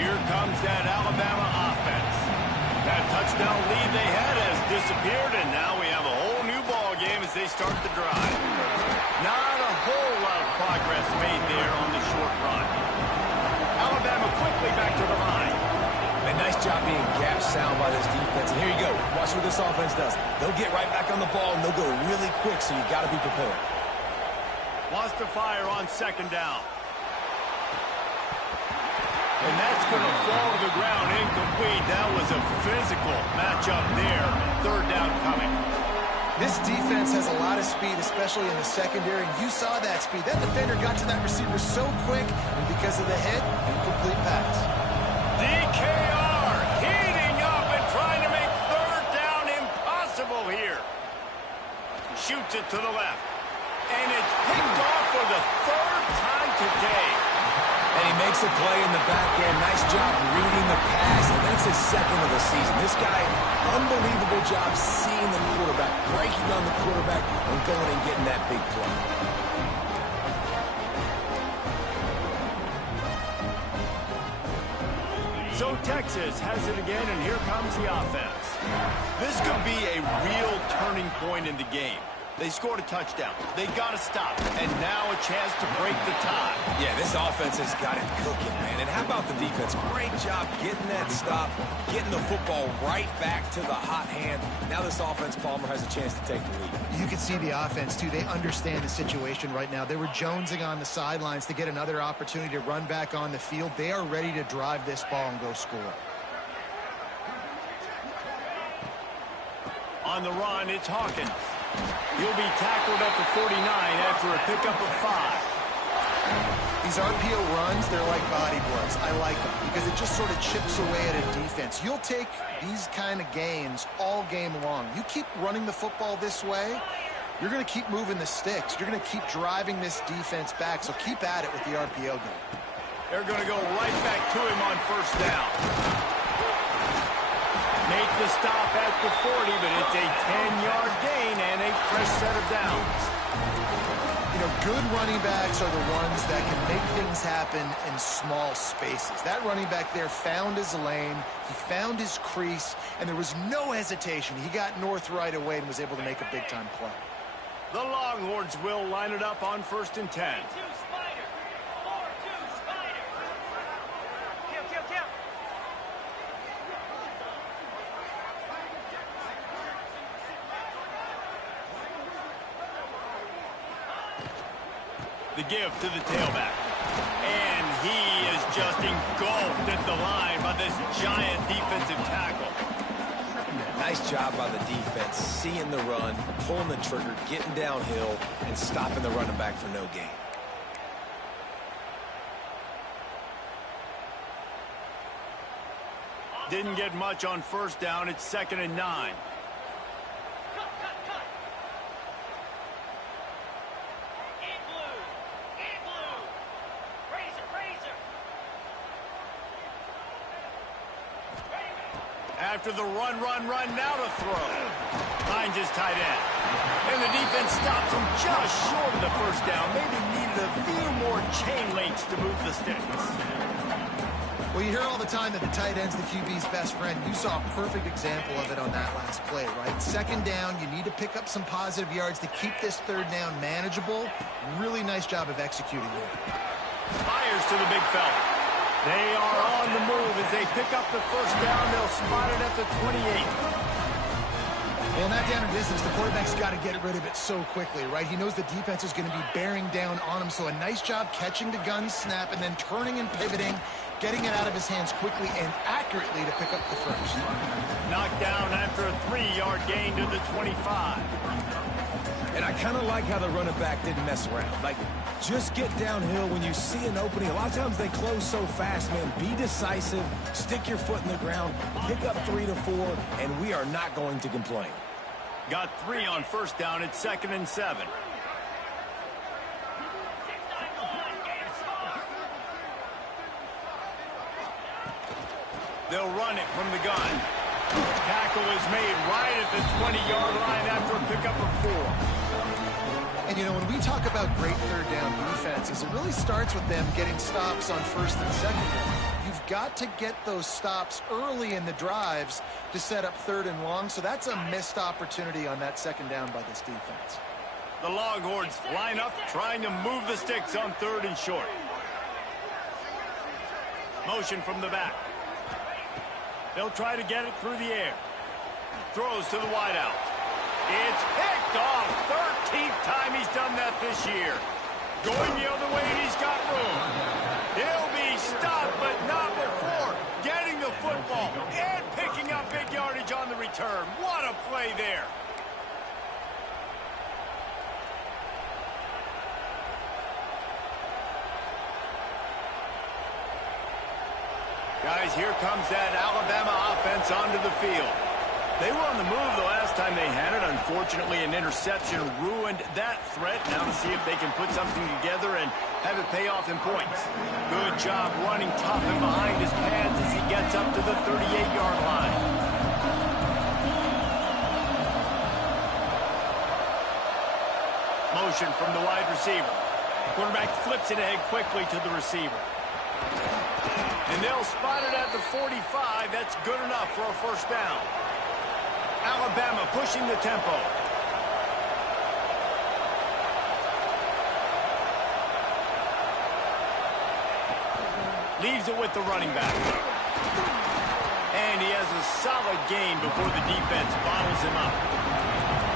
Here comes that Alabama offense. That touchdown lead they had has disappeared, and now we have a whole new ball game as they start the drive. Not a whole lot of progress made there on the short run. Alabama quickly back to the line. And nice job being gap sound by this defense. And here you go. Watch what this offense does. They'll get right back on the ball, and they'll go really quick, so you got to be prepared. Wants to fire on second down. And that's going to fall to the ground incomplete. That was a physical matchup there. Third down coming. This defense has a lot of speed, especially in the secondary, and you saw that speed. That defender got to that receiver so quick, and because of the hit, incomplete pass. DKR heating up and trying to make third down impossible here. Shoots it to the left. And it's picked off for the third time today. And he makes a play in the back end. Nice job reading the pass, and that's his second of the season. This guy, unbelievable job seeing the quarterback, breaking on the quarterback, and going and getting that big play. So Texas has it again, and here comes the offense. This could be a real turning point in the game. They scored a touchdown. They got to stop. And now a chance to break the tie. Yeah, this offense has got it cooking, man. And how about the defense? Great job getting that stop, getting the football right back to the hot hand. Now this offense, Palmer, has a chance to take the lead. You can see the offense, too. They understand the situation right now. They were jonesing on the sidelines to get another opportunity to run back on the field. They are ready to drive this ball and go score. On the run, it's Hawkins. He'll be tackled at the 49 after a pickup of 5. These RPO runs, they're like body blows. I like them because it just sort of chips away at a defense. You'll take these kind of gains all game long. You keep running the football this way, you're going to keep moving the sticks. You're going to keep driving this defense back, so keep at it with the RPO game. They're going to go right back to him on first down. Make the stop at the 40, but it's a 10-yard gain and a fresh set of downs. You know, good running backs are the ones that can make things happen in small spaces. That running back there found his lane, he found his crease, and there was no hesitation. He got north right away and was able to make a big-time play. The Longhorns will line it up on 1st and 10. The give to the tailback. And he is just engulfed at the line by this giant defensive tackle. Nice job by the defense, seeing the run, pulling the trigger, getting downhill, and stopping the running back for no gain. Didn't get much on first down. It's 2nd and 9. After the run, now to throw. Finds his tight end. And the defense stops him just short of the first down. Maybe needed a few more chain links to move the sticks. Well, you hear all the time that the tight end's the QB's best friend. You saw a perfect example of it on that last play, right? 2nd down, you need to pick up some positive yards to keep this 3rd down manageable. Really nice job of executing there. Fires to the big fella. They are on the move as they pick up the first down. They'll spot it at the 28. Well, in that down and distance, the quarterback's got to get rid of it so quickly, right? He knows the defense is going to be bearing down on him, so a nice job catching the gun snap and then turning and pivoting, getting it out of his hands quickly and accurately to pick up the first. Knocked down after a 3-yard gain to the 25. And I kind of like how the running back didn't mess around. Like, just get downhill when you see an opening. A lot of times they close so fast, man. Be decisive, stick your foot in the ground, pick up 3 to 4, and we are not going to complain. Got 3 on first down. It's 2nd and 7. They'll run it from the gun. Tackle is made right at the 20-yard line after a pickup of 4. And, you know, when we talk about great 3rd down defenses, it really starts with them getting stops on 1st and 2nd down. You've got to get those stops early in the drives to set up 3rd and long, so that's a missed opportunity on that 2nd down by this defense. The Longhorns line up, trying to move the sticks on 3rd and short. Motion from the back. They'll try to get it through the air. Throws to the wideout. It's picked off. 13th time he's done that this year. Going the other way, and he's got room. He'll be stopped, but not before getting the football and picking up big yardage on the return. What a play there. Guys, here comes that Alabama offense onto the field. They were on the move the last time they had it. Unfortunately, an interception ruined that threat. Now to see if they can put something together and have it pay off in points. Good job running tough and behind his pads as he gets up to the 38-yard line. Motion from the wide receiver. Quarterback flips it ahead quickly to the receiver. And they'll spot it at the 45. That's good enough for a first down. Alabama pushing the tempo. Leaves it with the running back. And he has a solid gain before the defense bottles him up.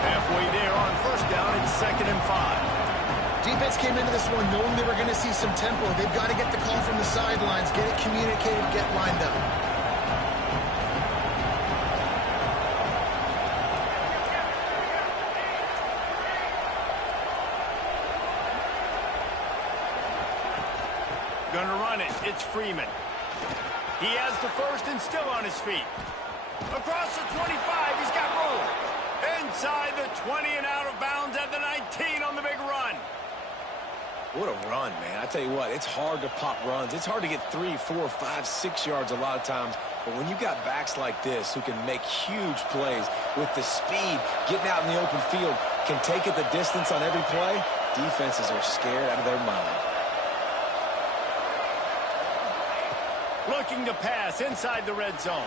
Halfway there on first down, it's 2nd and 5. Defense came into this one knowing they were going to see some tempo. They've got to get the call from the sidelines, get it communicated, get lined up. Gonna run it. It's Freeman. He has the first and still on his feet. Across the 25, he's got room. Inside the 20 and out of bounds at the 19 on the big run. What a run, man. I tell you what, it's hard to pop runs. It's hard to get 3, 4, 5, 6 yards a lot of times. But when you got backs like this who can make huge plays with the speed, getting out in the open field, can take it the distance on every play, defenses are scared out of their mind. Looking to pass inside the red zone.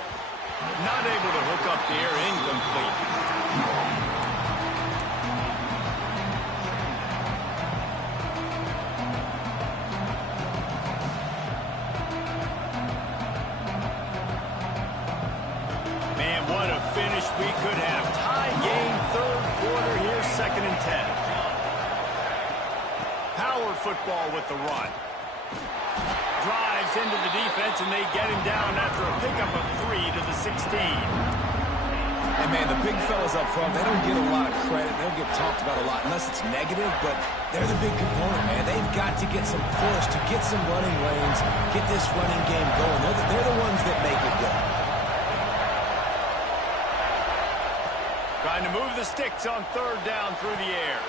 Not able to hook up there, incomplete. We could have tie game, 3rd quarter here, 2nd and 10. Power football with the run. Drives into the defense, and they get him down after a pickup of 3 to the 16. And, man, the big fellas up front, they don't get a lot of credit. They don't get talked about a lot unless it's negative, but they're the big component, man. They've got to get some push to get some running lanes, get this running game going. They're the ones that make it go. Trying to move the sticks on 3rd down through the air.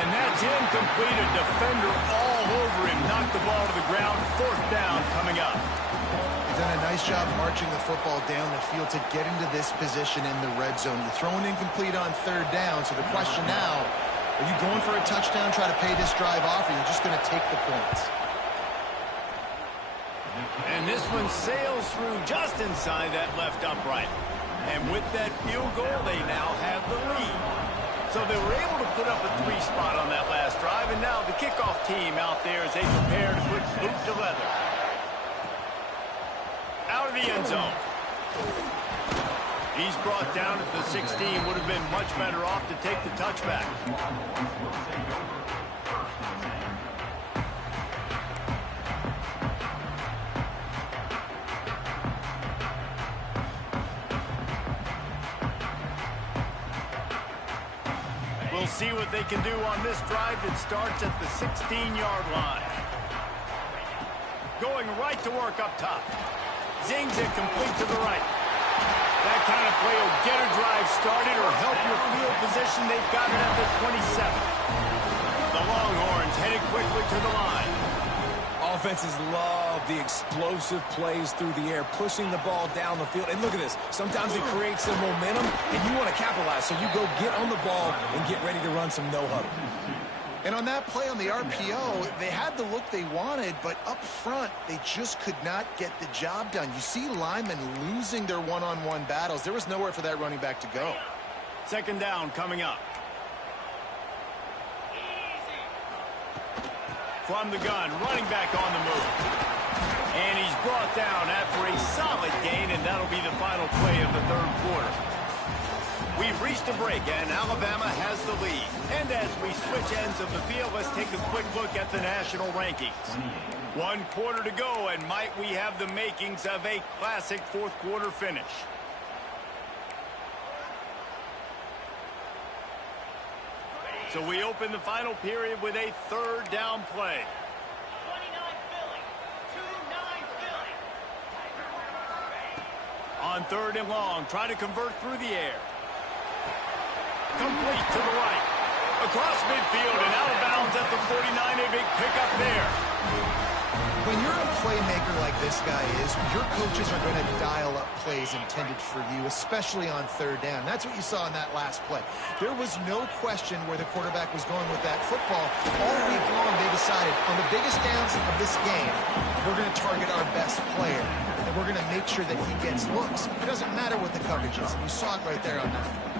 And that's incomplete. A defender all over him. Knocked the ball to the ground. 4th down coming up. He's done a nice job marching the football down the field to get into this position in the red zone. You're throwing incomplete on 3rd down. So the question now, are you going for a touchdown, try to pay this drive off, or are you just going to take the points? And this one sails through just inside that left upright. And with that field goal, they now have the lead. So they were able to put up a 3 spot on that last drive, and now the kickoff team out there as they prepare to put boot to leather. Out of the end zone. He's brought down at the 16. Would have been much better off to take the touchback. We'll see what they can do on this drive that starts at the 16-yard line. Going right to work up top. Zings it complete to the right. That kind of play will get a drive started or help your field position. They've got it at the 27. The Longhorns headed quickly to the line. Offenses love the explosive plays through the air, pushing the ball down the field. And look at this. Sometimes it creates some momentum, and you want to capitalize. So you go get on the ball and get ready to run some no-huddle. And on that play on the RPO, they had the look they wanted, but up front, they just could not get the job done. You see linemen losing their one-on-one battles. There was nowhere for that running back to go. 2nd down coming up. From the gun, running back on the move. And he's brought down after a solid gain, and that'll be the final play of the third quarter. We've reached a break, and Alabama has the lead. And as we switch ends of the field, let's take a quick look at the national rankings. 1 quarter to go, and might we have the makings of a classic fourth quarter finish. So we open the final period with a third down play. 29 Philly. 2-9 Philly. On third and long, try to convert through the air. Complete to the right. Across midfield and out of bounds at the 49. A big pickup there. When you're a playmaker like this guy is, your coaches are going to dial up plays intended for you, especially on third down. That's what you saw in that last play. There was no question where the quarterback was going with that football. All week long, they decided on the biggest downs of this game, we're going to target our best player, and we're going to make sure that he gets looks. It doesn't matter what the coverage is. You saw it right there on that play.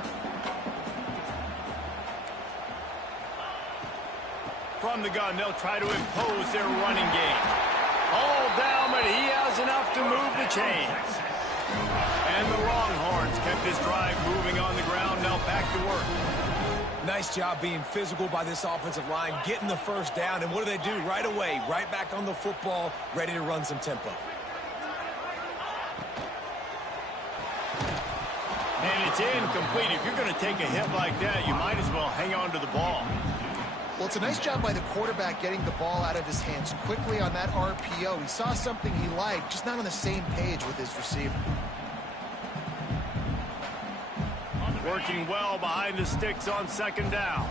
From the gun, they'll try to impose their running game. All down, but he has enough to move the chains. And the Longhorns kept this drive moving on the ground. Now back to work. Nice job being physical by this offensive line, getting the first down. And what do they do right away? Right back on the football, ready to run some tempo. And it's incomplete. If you're going to take a hit like that, you might as well hang on to the ball. Well, it's a nice job by the quarterback getting the ball out of his hands quickly on that RPO. He saw something he liked, just not on the same page with his receiver. Working well behind the sticks on second down.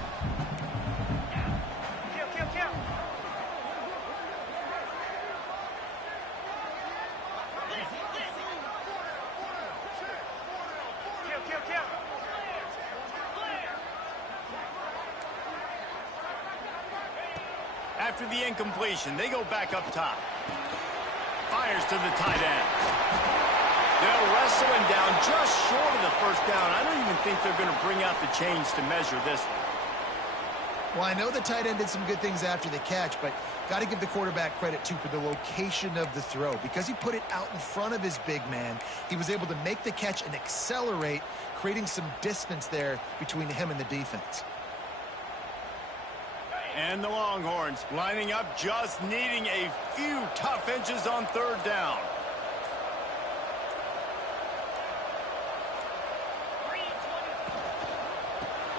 After the incompletion, they go back up top. Fires to the tight end. They'll wrestle him down just short of the first down. I don't even think they're going to bring out the chains to measure this one. Well, I know the tight end did some good things after the catch, but got to give the quarterback credit, too, for the location of the throw. Because he put it out in front of his big man, he was able to make the catch and accelerate, creating some distance there between him and the defense. And the Longhorns lining up, just needing a few tough inches on third down.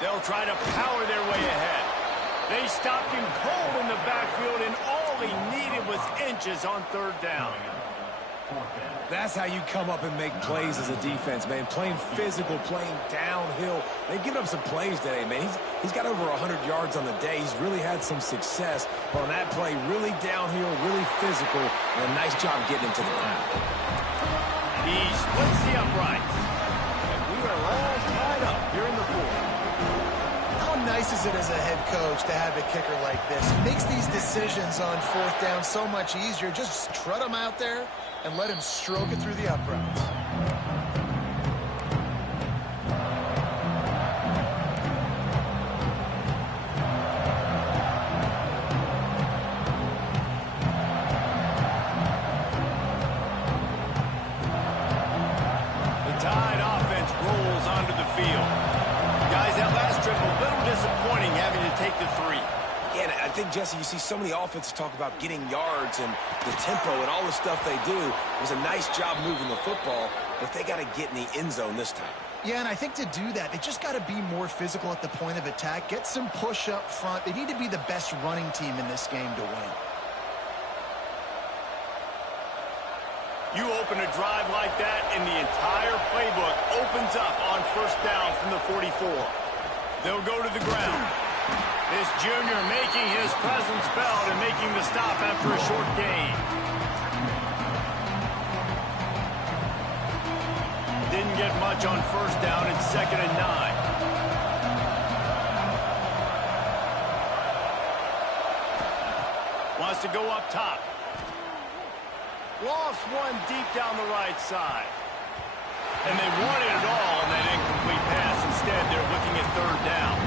They'll try to power their way ahead. They stopped him cold in the backfield, and all he needed was inches on third down. That's how you come up and make plays as a defense, man. Playing physical, playing downhill. They've given up some plays today, man. He's got over 100 yards on the day. He's really had some success. But on that play, really downhill, really physical, and a nice job getting him to the ground. He splits the uprights. And we are all tied up here in the fourth. How nice is it as a head coach to have a kicker like this? It makes these decisions on fourth down so much easier. Just trot him out there and let him stroke it through the uprights. The Tide offense rolls onto the field. Guys, that last trip, a little disappointing having to take the three. Yeah, and I think, Jesse, you see so many offenses talk about getting yards and the tempo and all the stuff they do. It was a nice job moving the football, but they got to get in the end zone this time. Yeah, and I think to do that, they just got to be more physical at the point of attack, get some push up front. They need to be the best running team in this game to win. You open a drive like that, and the entire playbook opens up on first down from the 44. They'll go to the ground. This junior making his presence felt and making the stop after a short gain. Didn't get much on first down. It's 2nd and 9. Wants to go up top. Lost one deep down the right side. And they wanted it all on that incomplete pass. Instead, they're looking at third down.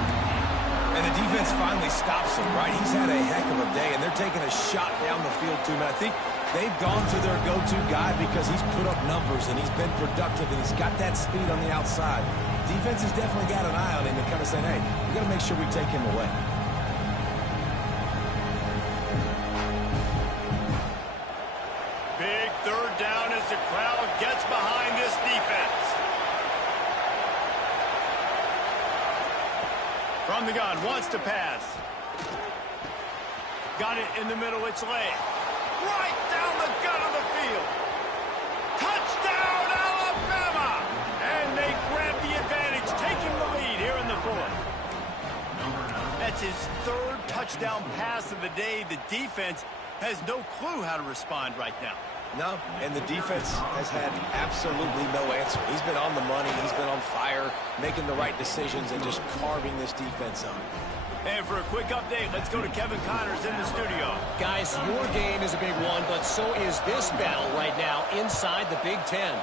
And the defense finally stops him, right? He's had a heck of a day, and they're taking a shot down the field to him. And I think they've gone to their go-to guy because he's put up numbers, and he's been productive, and he's got that speed on the outside. Defense has definitely got an eye on him and kind of saying, hey, we got to make sure we take him away. Big third down as the crowd gets behind this defense. From the gun, wants to pass. Got it in the middle, it's late. Right down the gut of the field. Touchdown, Alabama! And they grab the advantage, taking the lead here in the fourth. That's his third touchdown pass of the day. The defense has no clue how to respond right now. No, and the defense has had absolutely no answer. He's been on the money. He's been on fire, making the right decisions and just carving this defense up. And for a quick update, let's go to Kevin Connors in the studio. Guys, your game is a big one, but so is this battle right now inside the Big Ten.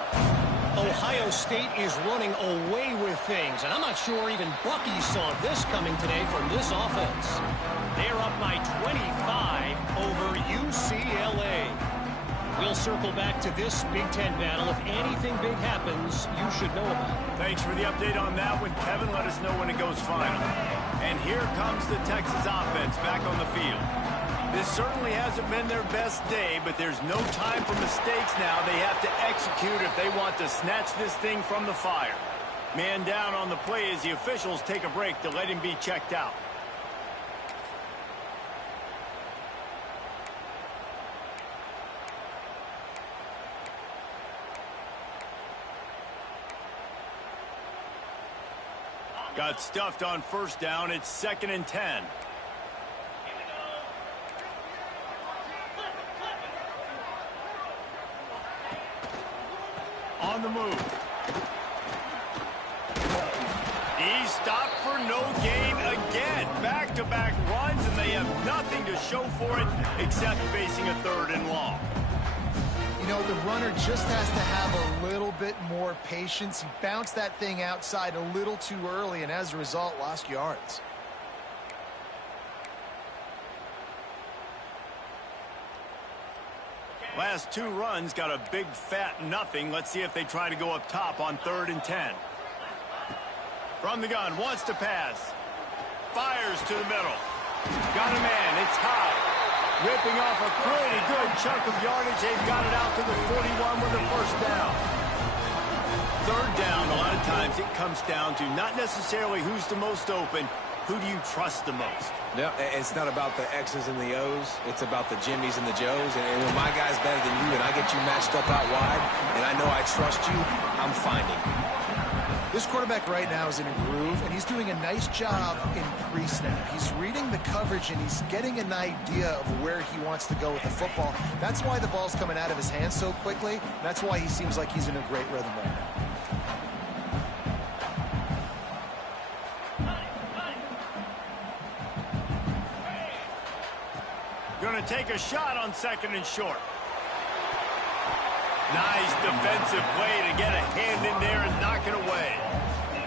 Ohio State is running away with things, and I'm not sure even Bucky saw this coming today from this offense. They're up by 25 over UCLA. We'll circle back to this Big Ten battle. If anything big happens, you should know about it. Thanks for the update on that one, Kevin. Let us know when it goes final. And here comes the Texas offense back on the field. This certainly hasn't been their best day, but there's no time for mistakes now. They have to execute if they want to snatch this thing from the fire. Man down on the play as the officials take a break to let him be checked out. Got stuffed on first down. It's 2nd and 10. On the move. He's stopped for no gain again. Back-to-back runs, and they have nothing to show for it except facing a 3rd and long. You know, the runner just has to have a little bit more patience. He bounced that thing outside a little too early, and as a result, lost yards. Last 2 runs got a big fat nothing. Let's see if they try to go up top on 3rd and 10. From the gun, wants to pass. Fires to the middle. Got a man, it's high. Ripping off a pretty good chunk of yardage. They've got it out to the 41 with a first down. 3rd down, a lot of times it comes down to not necessarily who's the most open, who do you trust the most? No, it's not about the X's and the O's. It's about the Jimmys and the Joes. And when my guy's better than you and I get you matched up out wide and I know I trust you, I'm finding you. This quarterback right now is in a groove, and he's doing a nice job in pre-snap. He's reading the coverage, and he's getting an idea of where he wants to go with the football. That's why the ball's coming out of his hands so quickly. That's why he seems like he's in a great rhythm right now. Going to take a shot on 2nd and short. Nice defensive play to get a hand in there and knock it away.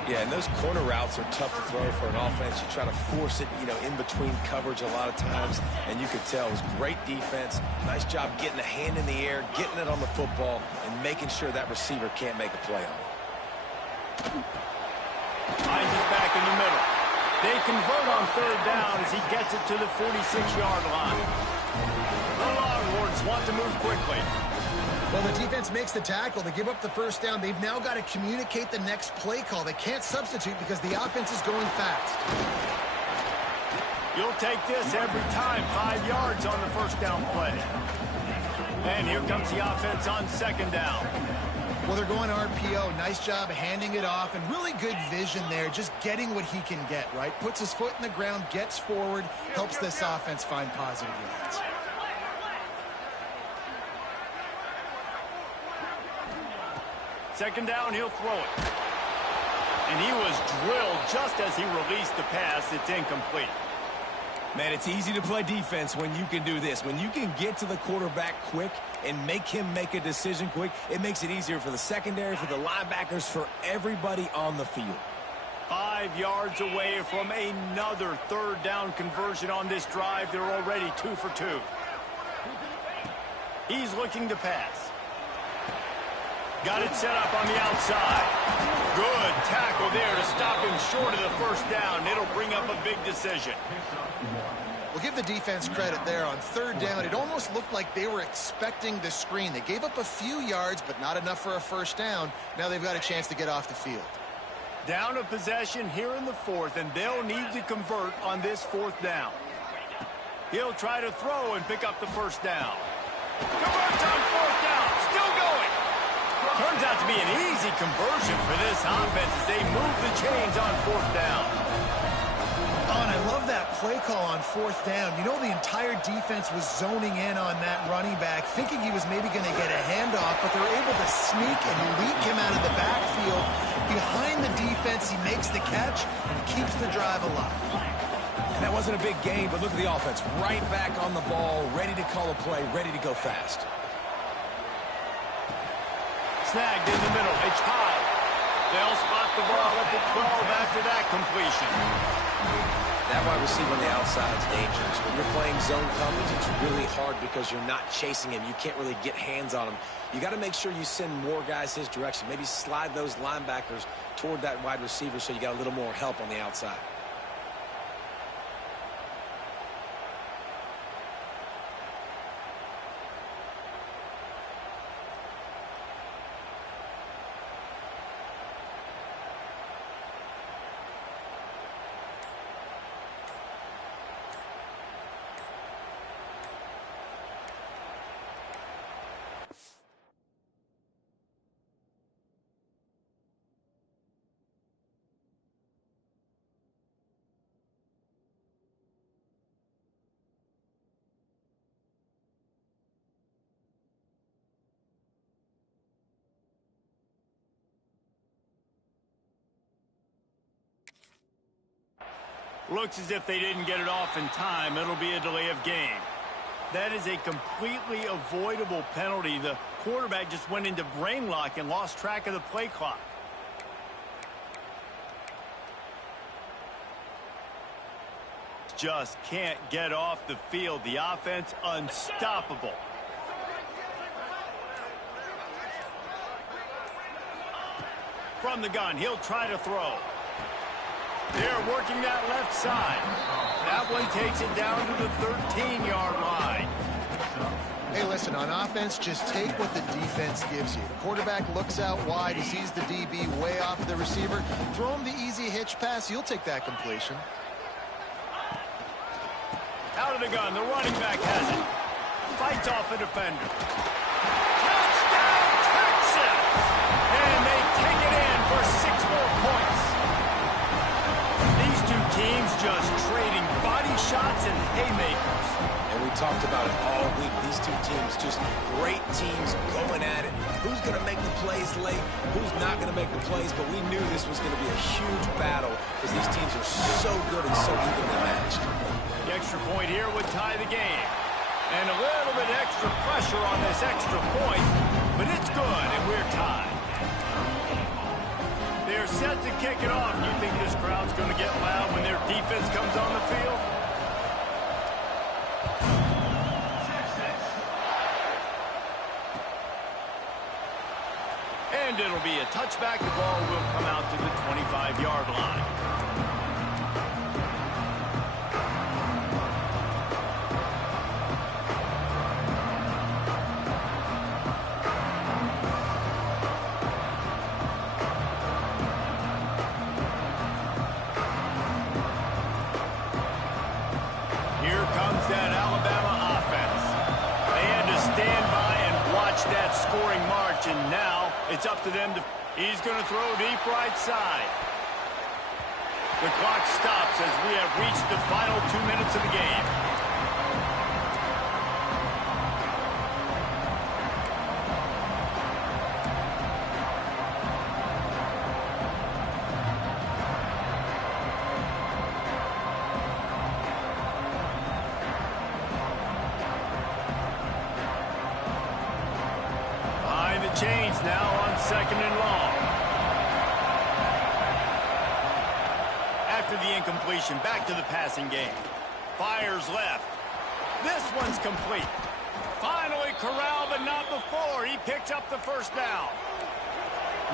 Yeah, and those corner routes are tough to throw for an offense. You try to force it, in between coverage a lot of times, and you could tell it was great defense. Nice job getting a hand in the air, getting it on the football, and making sure that receiver can't make a play on it. Finds it back in the middle. They convert on 3rd down as he gets it to the 46-yard line. The Longhorns want to move quickly. Well, the defense makes the tackle. They give up the first down. They've now got to communicate the next play call. They can't substitute because the offense is going fast. You'll take this every time. 5 yards on the first down play. And here comes the offense on 2nd down. Well, they're going RPO. Nice job handing it off, and really good vision there, just getting what he can get, right? Puts his foot in the ground, gets forward, helps this offense find positive yards. Second down, he'll throw it. And he was drilled just as he released the pass. It's incomplete. Man, it's easy to play defense when you can do this. When you can get to the quarterback quick and make him make a decision quick, it makes it easier for the secondary, for the linebackers, for everybody on the field. 5 yards away from another third down conversion on this drive. They're already 2 for 2. He's looking to pass. Got it set up on the outside. Good tackle there to stop him short of the first down. It'll bring up a big decision. We'll give the defense credit there on third down. It almost looked like they were expecting the screen. They gave up a few yards, but not enough for a first down. Now they've got a chance to get off the field. Down a possession here in the fourth, and they'll need to convert on this fourth down. He'll try to throw and pick up the first down. Converts on fourth down. Still going. Turns out to be an easy conversion for this offense as they move the chains on fourth down. Oh, and I love that play call on fourth down. You know, the entire defense was zoning in on that running back, thinking he was maybe going to get a handoff, but they're able to sneak and leak him out of the backfield. Behind the defense, he makes the catch and keeps the drive alive. And that wasn't a big gain, but look at the offense. Right back on the ball, ready to call a play, ready to go fast. Snagged in the middle. It's high. They'll spot the ball at the 12 after that completion. That wide receiver on the outside is dangerous. When you're playing zone coverage, it's really hard because you're not chasing him. You can't really get hands on him. You got to make sure you send more guys his direction. Maybe slide those linebackers toward that wide receiver so you got a little more help on the outside. Looks as if they didn't get it off in time. It'll be a delay of game. That is a completely avoidable penalty. The quarterback just went into brain lock and lost track of the play clock. Just can't get off the field. The offense unstoppable. From the gun, he'll try to throw. They're working that left side. That one takes it down to the 13-yard line. Hey, listen, on offense, just take what the defense gives you. The quarterback looks out wide. He sees the DB way off of the receiver. Throw him the easy hitch pass. You'll take that completion. Out of the gun. The running back has it. Fights off a defender. Touchdown, Texas! And they take it in for 6 more points. Teams just trading body shots and haymakers. And we talked about it all week. These two teams, just great teams going at it. Who's going to make the plays late? Who's not going to make the plays? But we knew this was going to be a huge battle because these teams are so good and so evenly matched. The extra point here would tie the game. And a little bit extra pressure on this extra point, but it's good, and we're tied. They're set to kick it off. You think this crowd's going to get loud when their defense comes on the field? And it'll be a touchback. The ball will come out to the 25-yard line. That scoring march, and now it's up to them to... He's going to throw deep right side. The clock stops as we have reached the final 2 minutes of the game. Chains now on 2nd and long. After the incompletion, back to the passing game. Fires left. This one's complete. Finally corralled, but not before. He picked up the first down.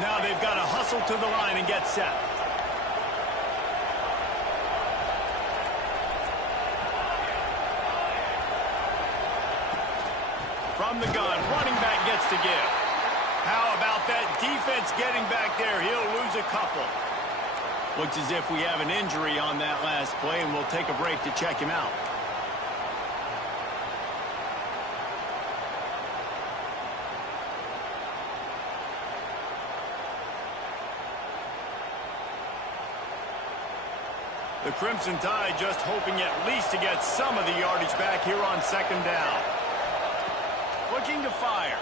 Now they've got to hustle to the line and get set. From the gun, running back gets to give. How about that defense getting back there? He'll lose a couple. Looks as if we have an injury on that last play, and we'll take a break to check him out. The Crimson Tide just hoping at least to get some of the yardage back here on second down. Looking to fire.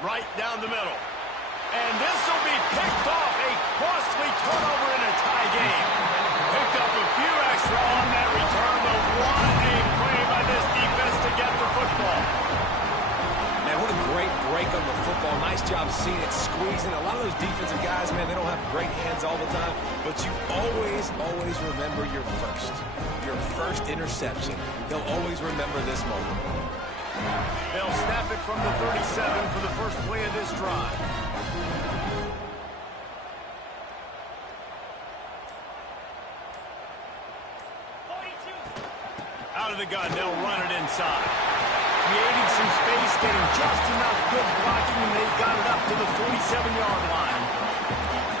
Right down the middle. And this will be picked off. A costly turnover in a tie game. Picked up a few extra on that return, but what a play by this defense to get the football. Man, what a great break on the football. Nice job seeing it squeezing. A lot of those defensive guys, man, they don't have great hands all the time, but you always remember your first interception. They'll always remember this moment. They'll snap it from the 37 for the first play of this drive. Out of the gun, they'll run it inside. Creating some space, getting just enough good blocking, and they've got it up to the 47-yard line.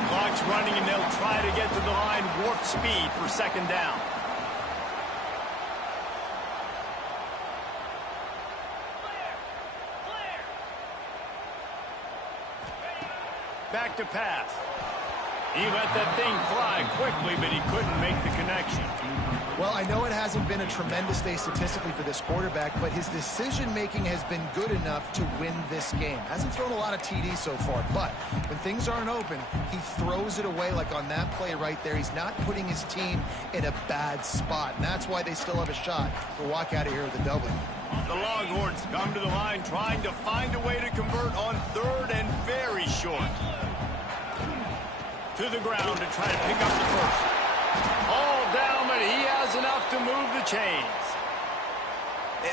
Clock's running, and they'll try to get to the line warp speed for second down. Back to pass. He let that thing fly quickly, but he couldn't make the connection. Well, I know it hasn't been a tremendous day statistically for this quarterback, but his decision-making has been good enough to win this game. Hasn't thrown a lot of TDs so far, but when things aren't open, he throws it away like on that play right there. He's not putting his team in a bad spot, and that's why they still have a shot to walk out of here with a W. The Longhorns come to the line trying to find a way to convert on third and very short. To the ground to try to pick up the first. All down, but he has enough to move the chains.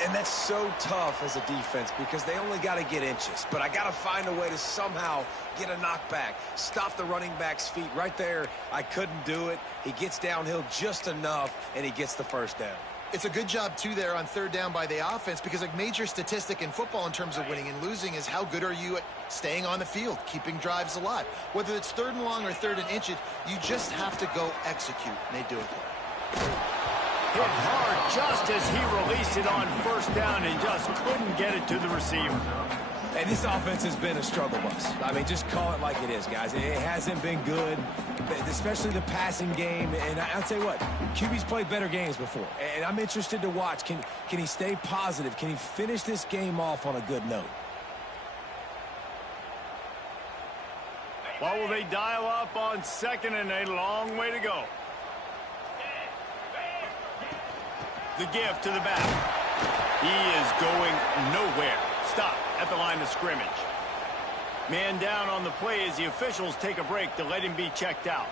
And that's so tough as a defense because they only got to get inches. But I got to find a way to somehow get a knockback. Stop the running back's feet right there. I couldn't do it. He gets downhill just enough, and he gets the first down. It's a good job, too, there on third down by the offense because a major statistic in football in terms of winning and losing is how good are you at staying on the field, keeping drives alive. Whether it's third and long or third and inches, you just have to go execute, and they do it there. Hit hard just as he released it on first down and just couldn't get it to the receiver. And this offense has been a struggle bus. I mean, just call it like it is, guys. It hasn't been good, especially the passing game. And I'll tell you what, QB's played better games before. And I'm interested to watch. Can he stay positive? Can he finish this game off on a good note? What will they dial up on second and a long way to go? The give to the back. He is going nowhere. Stop at the line of scrimmage. Man down on the play as the officials take a break to let him be checked out.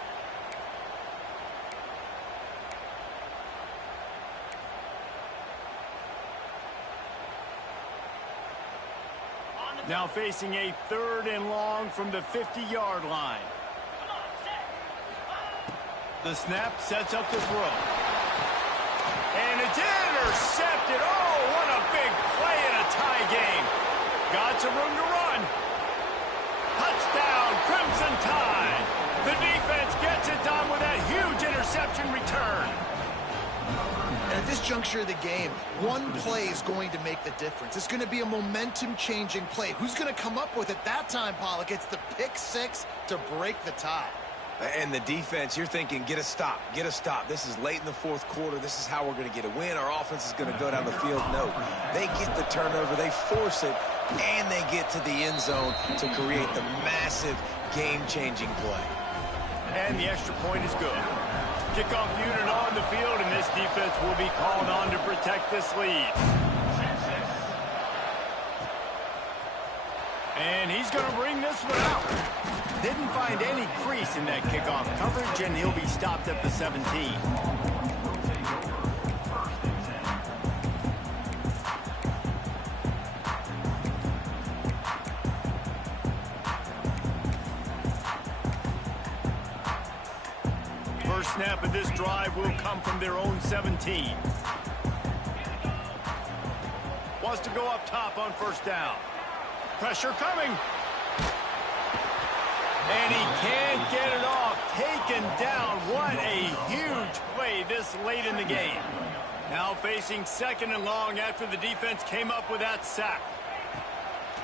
Now facing a third and long from the 50-yard line. The snap sets up the throw. And it's intercepted. Oh, what a big play in a tie game. Got some room to run. Touchdown, Crimson Tide. The defense gets it done with that huge interception return. And at this juncture of the game, one play is going to make the difference. It's going to be a momentum-changing play. Who's going to come up with it that time, Pollock? It's the pick six to break the tie. And the defense, you're thinking, get a stop, get a stop. This is late in the fourth quarter. This is how we're going to get a win. Our offense is going to go down the field. No, they get the turnover, they force it, and they get to the end zone to create the massive game-changing play. And the extra point is good. Kickoff unit on the field, and this defense will be called on to protect this lead. And he's going to bring this one out. Didn't find any crease in that kickoff coverage, and he'll be stopped at the 17. First snap of this drive will come from their own 17. Wants to go up top on first down. Pressure coming. And he can't get it off. Taken down. What a huge play this late in the game. Now facing second and long after the defense came up with that sack.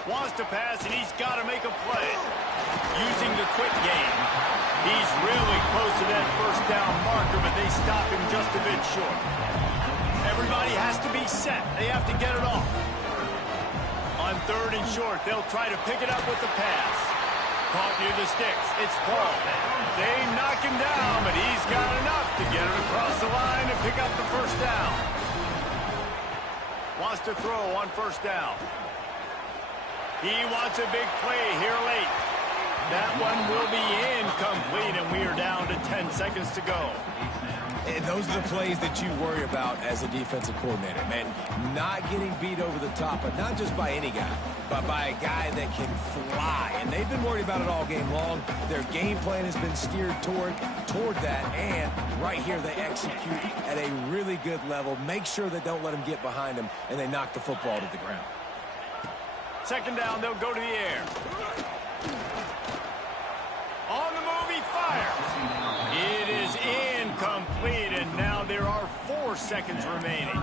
Wants to pass, and he's got to make a play. Using the quick game. He's really close to that first down marker, but they stop him just a bit short. Everybody has to be set. They have to get it off. On third and short, they'll try to pick it up with the pass. Caught near the sticks. It's Paul. They knock him down, but he's got enough to get it across the line and pick up the first down. Wants to throw on first down. He wants a big play here late. That one will be incomplete, and we are down to 10 seconds to go. And those are the plays that you worry about as a defensive coordinator, man. Not getting beat over the top, but not just by any guy, but by a guy that can fly. And they've been worried about it all game long. Their game plan has been steered toward that, and right here they execute at a really good level. Make sure they don't let them get behind them, and they knock the football to the ground. Second down, they'll go to the air. On the move, he fires. It is incomplete, and now there are 4 seconds remaining.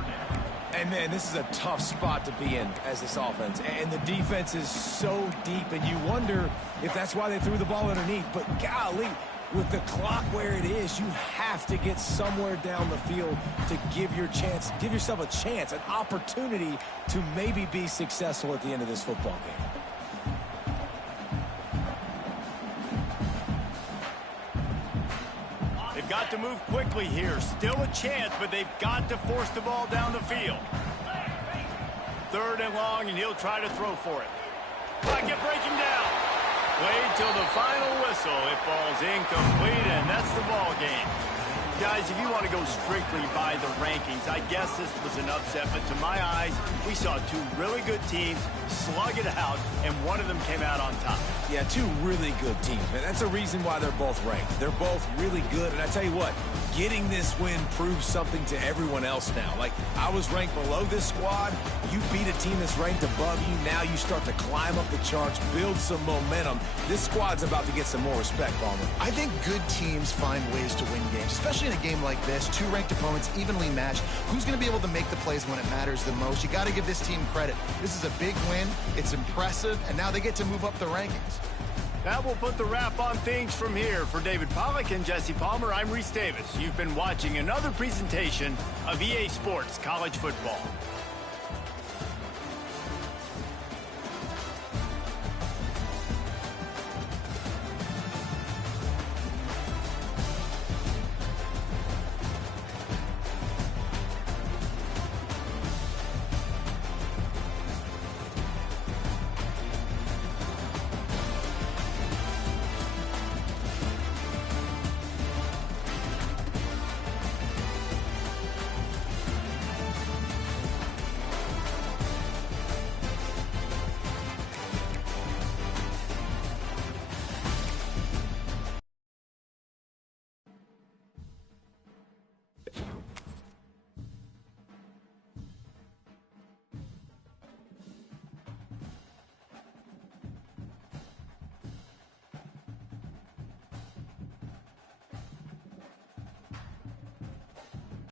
And, man, this is a tough spot to be in as this offense. And the defense is so deep, and you wonder if that's why they threw the ball underneath. But, golly, with the clock where it is, you have to get somewhere down the field to give yourself a chance, an opportunity to maybe be successful at the end of this football game. They've got to move quickly here. Still a chance, but they've got to force the ball down the field. Third and long, and he'll try to throw for it. Pocket breaking down. Wait till the final whistle. It falls incomplete, and that's the ball game. Guys, if you want to go strictly by the rankings, I guess this was an upset, but to my eyes, we saw 2 really good teams slug it out, and one of them came out on top. Yeah, 2 really good teams, man. That's a reason why they're both ranked. They're both really good, and I tell you what, getting this win proves something to everyone else now. Like, I was ranked below this squad. You beat a team that's ranked above you. Now you start to climb up the charts, build some momentum. This squad's about to get some more respect, Palmer. I think good teams find ways to win games, especially in a game like this. 2 ranked opponents evenly matched. Who's going to be able to make the plays when it matters the most? You got to give this team credit. This is a big win. It's impressive, and now they get to move up the rankings. That will put the wrap on things from here. For David Pollack and Jesse Palmer, I'm Reese Davis. You've been watching another presentation of EA Sports College Football.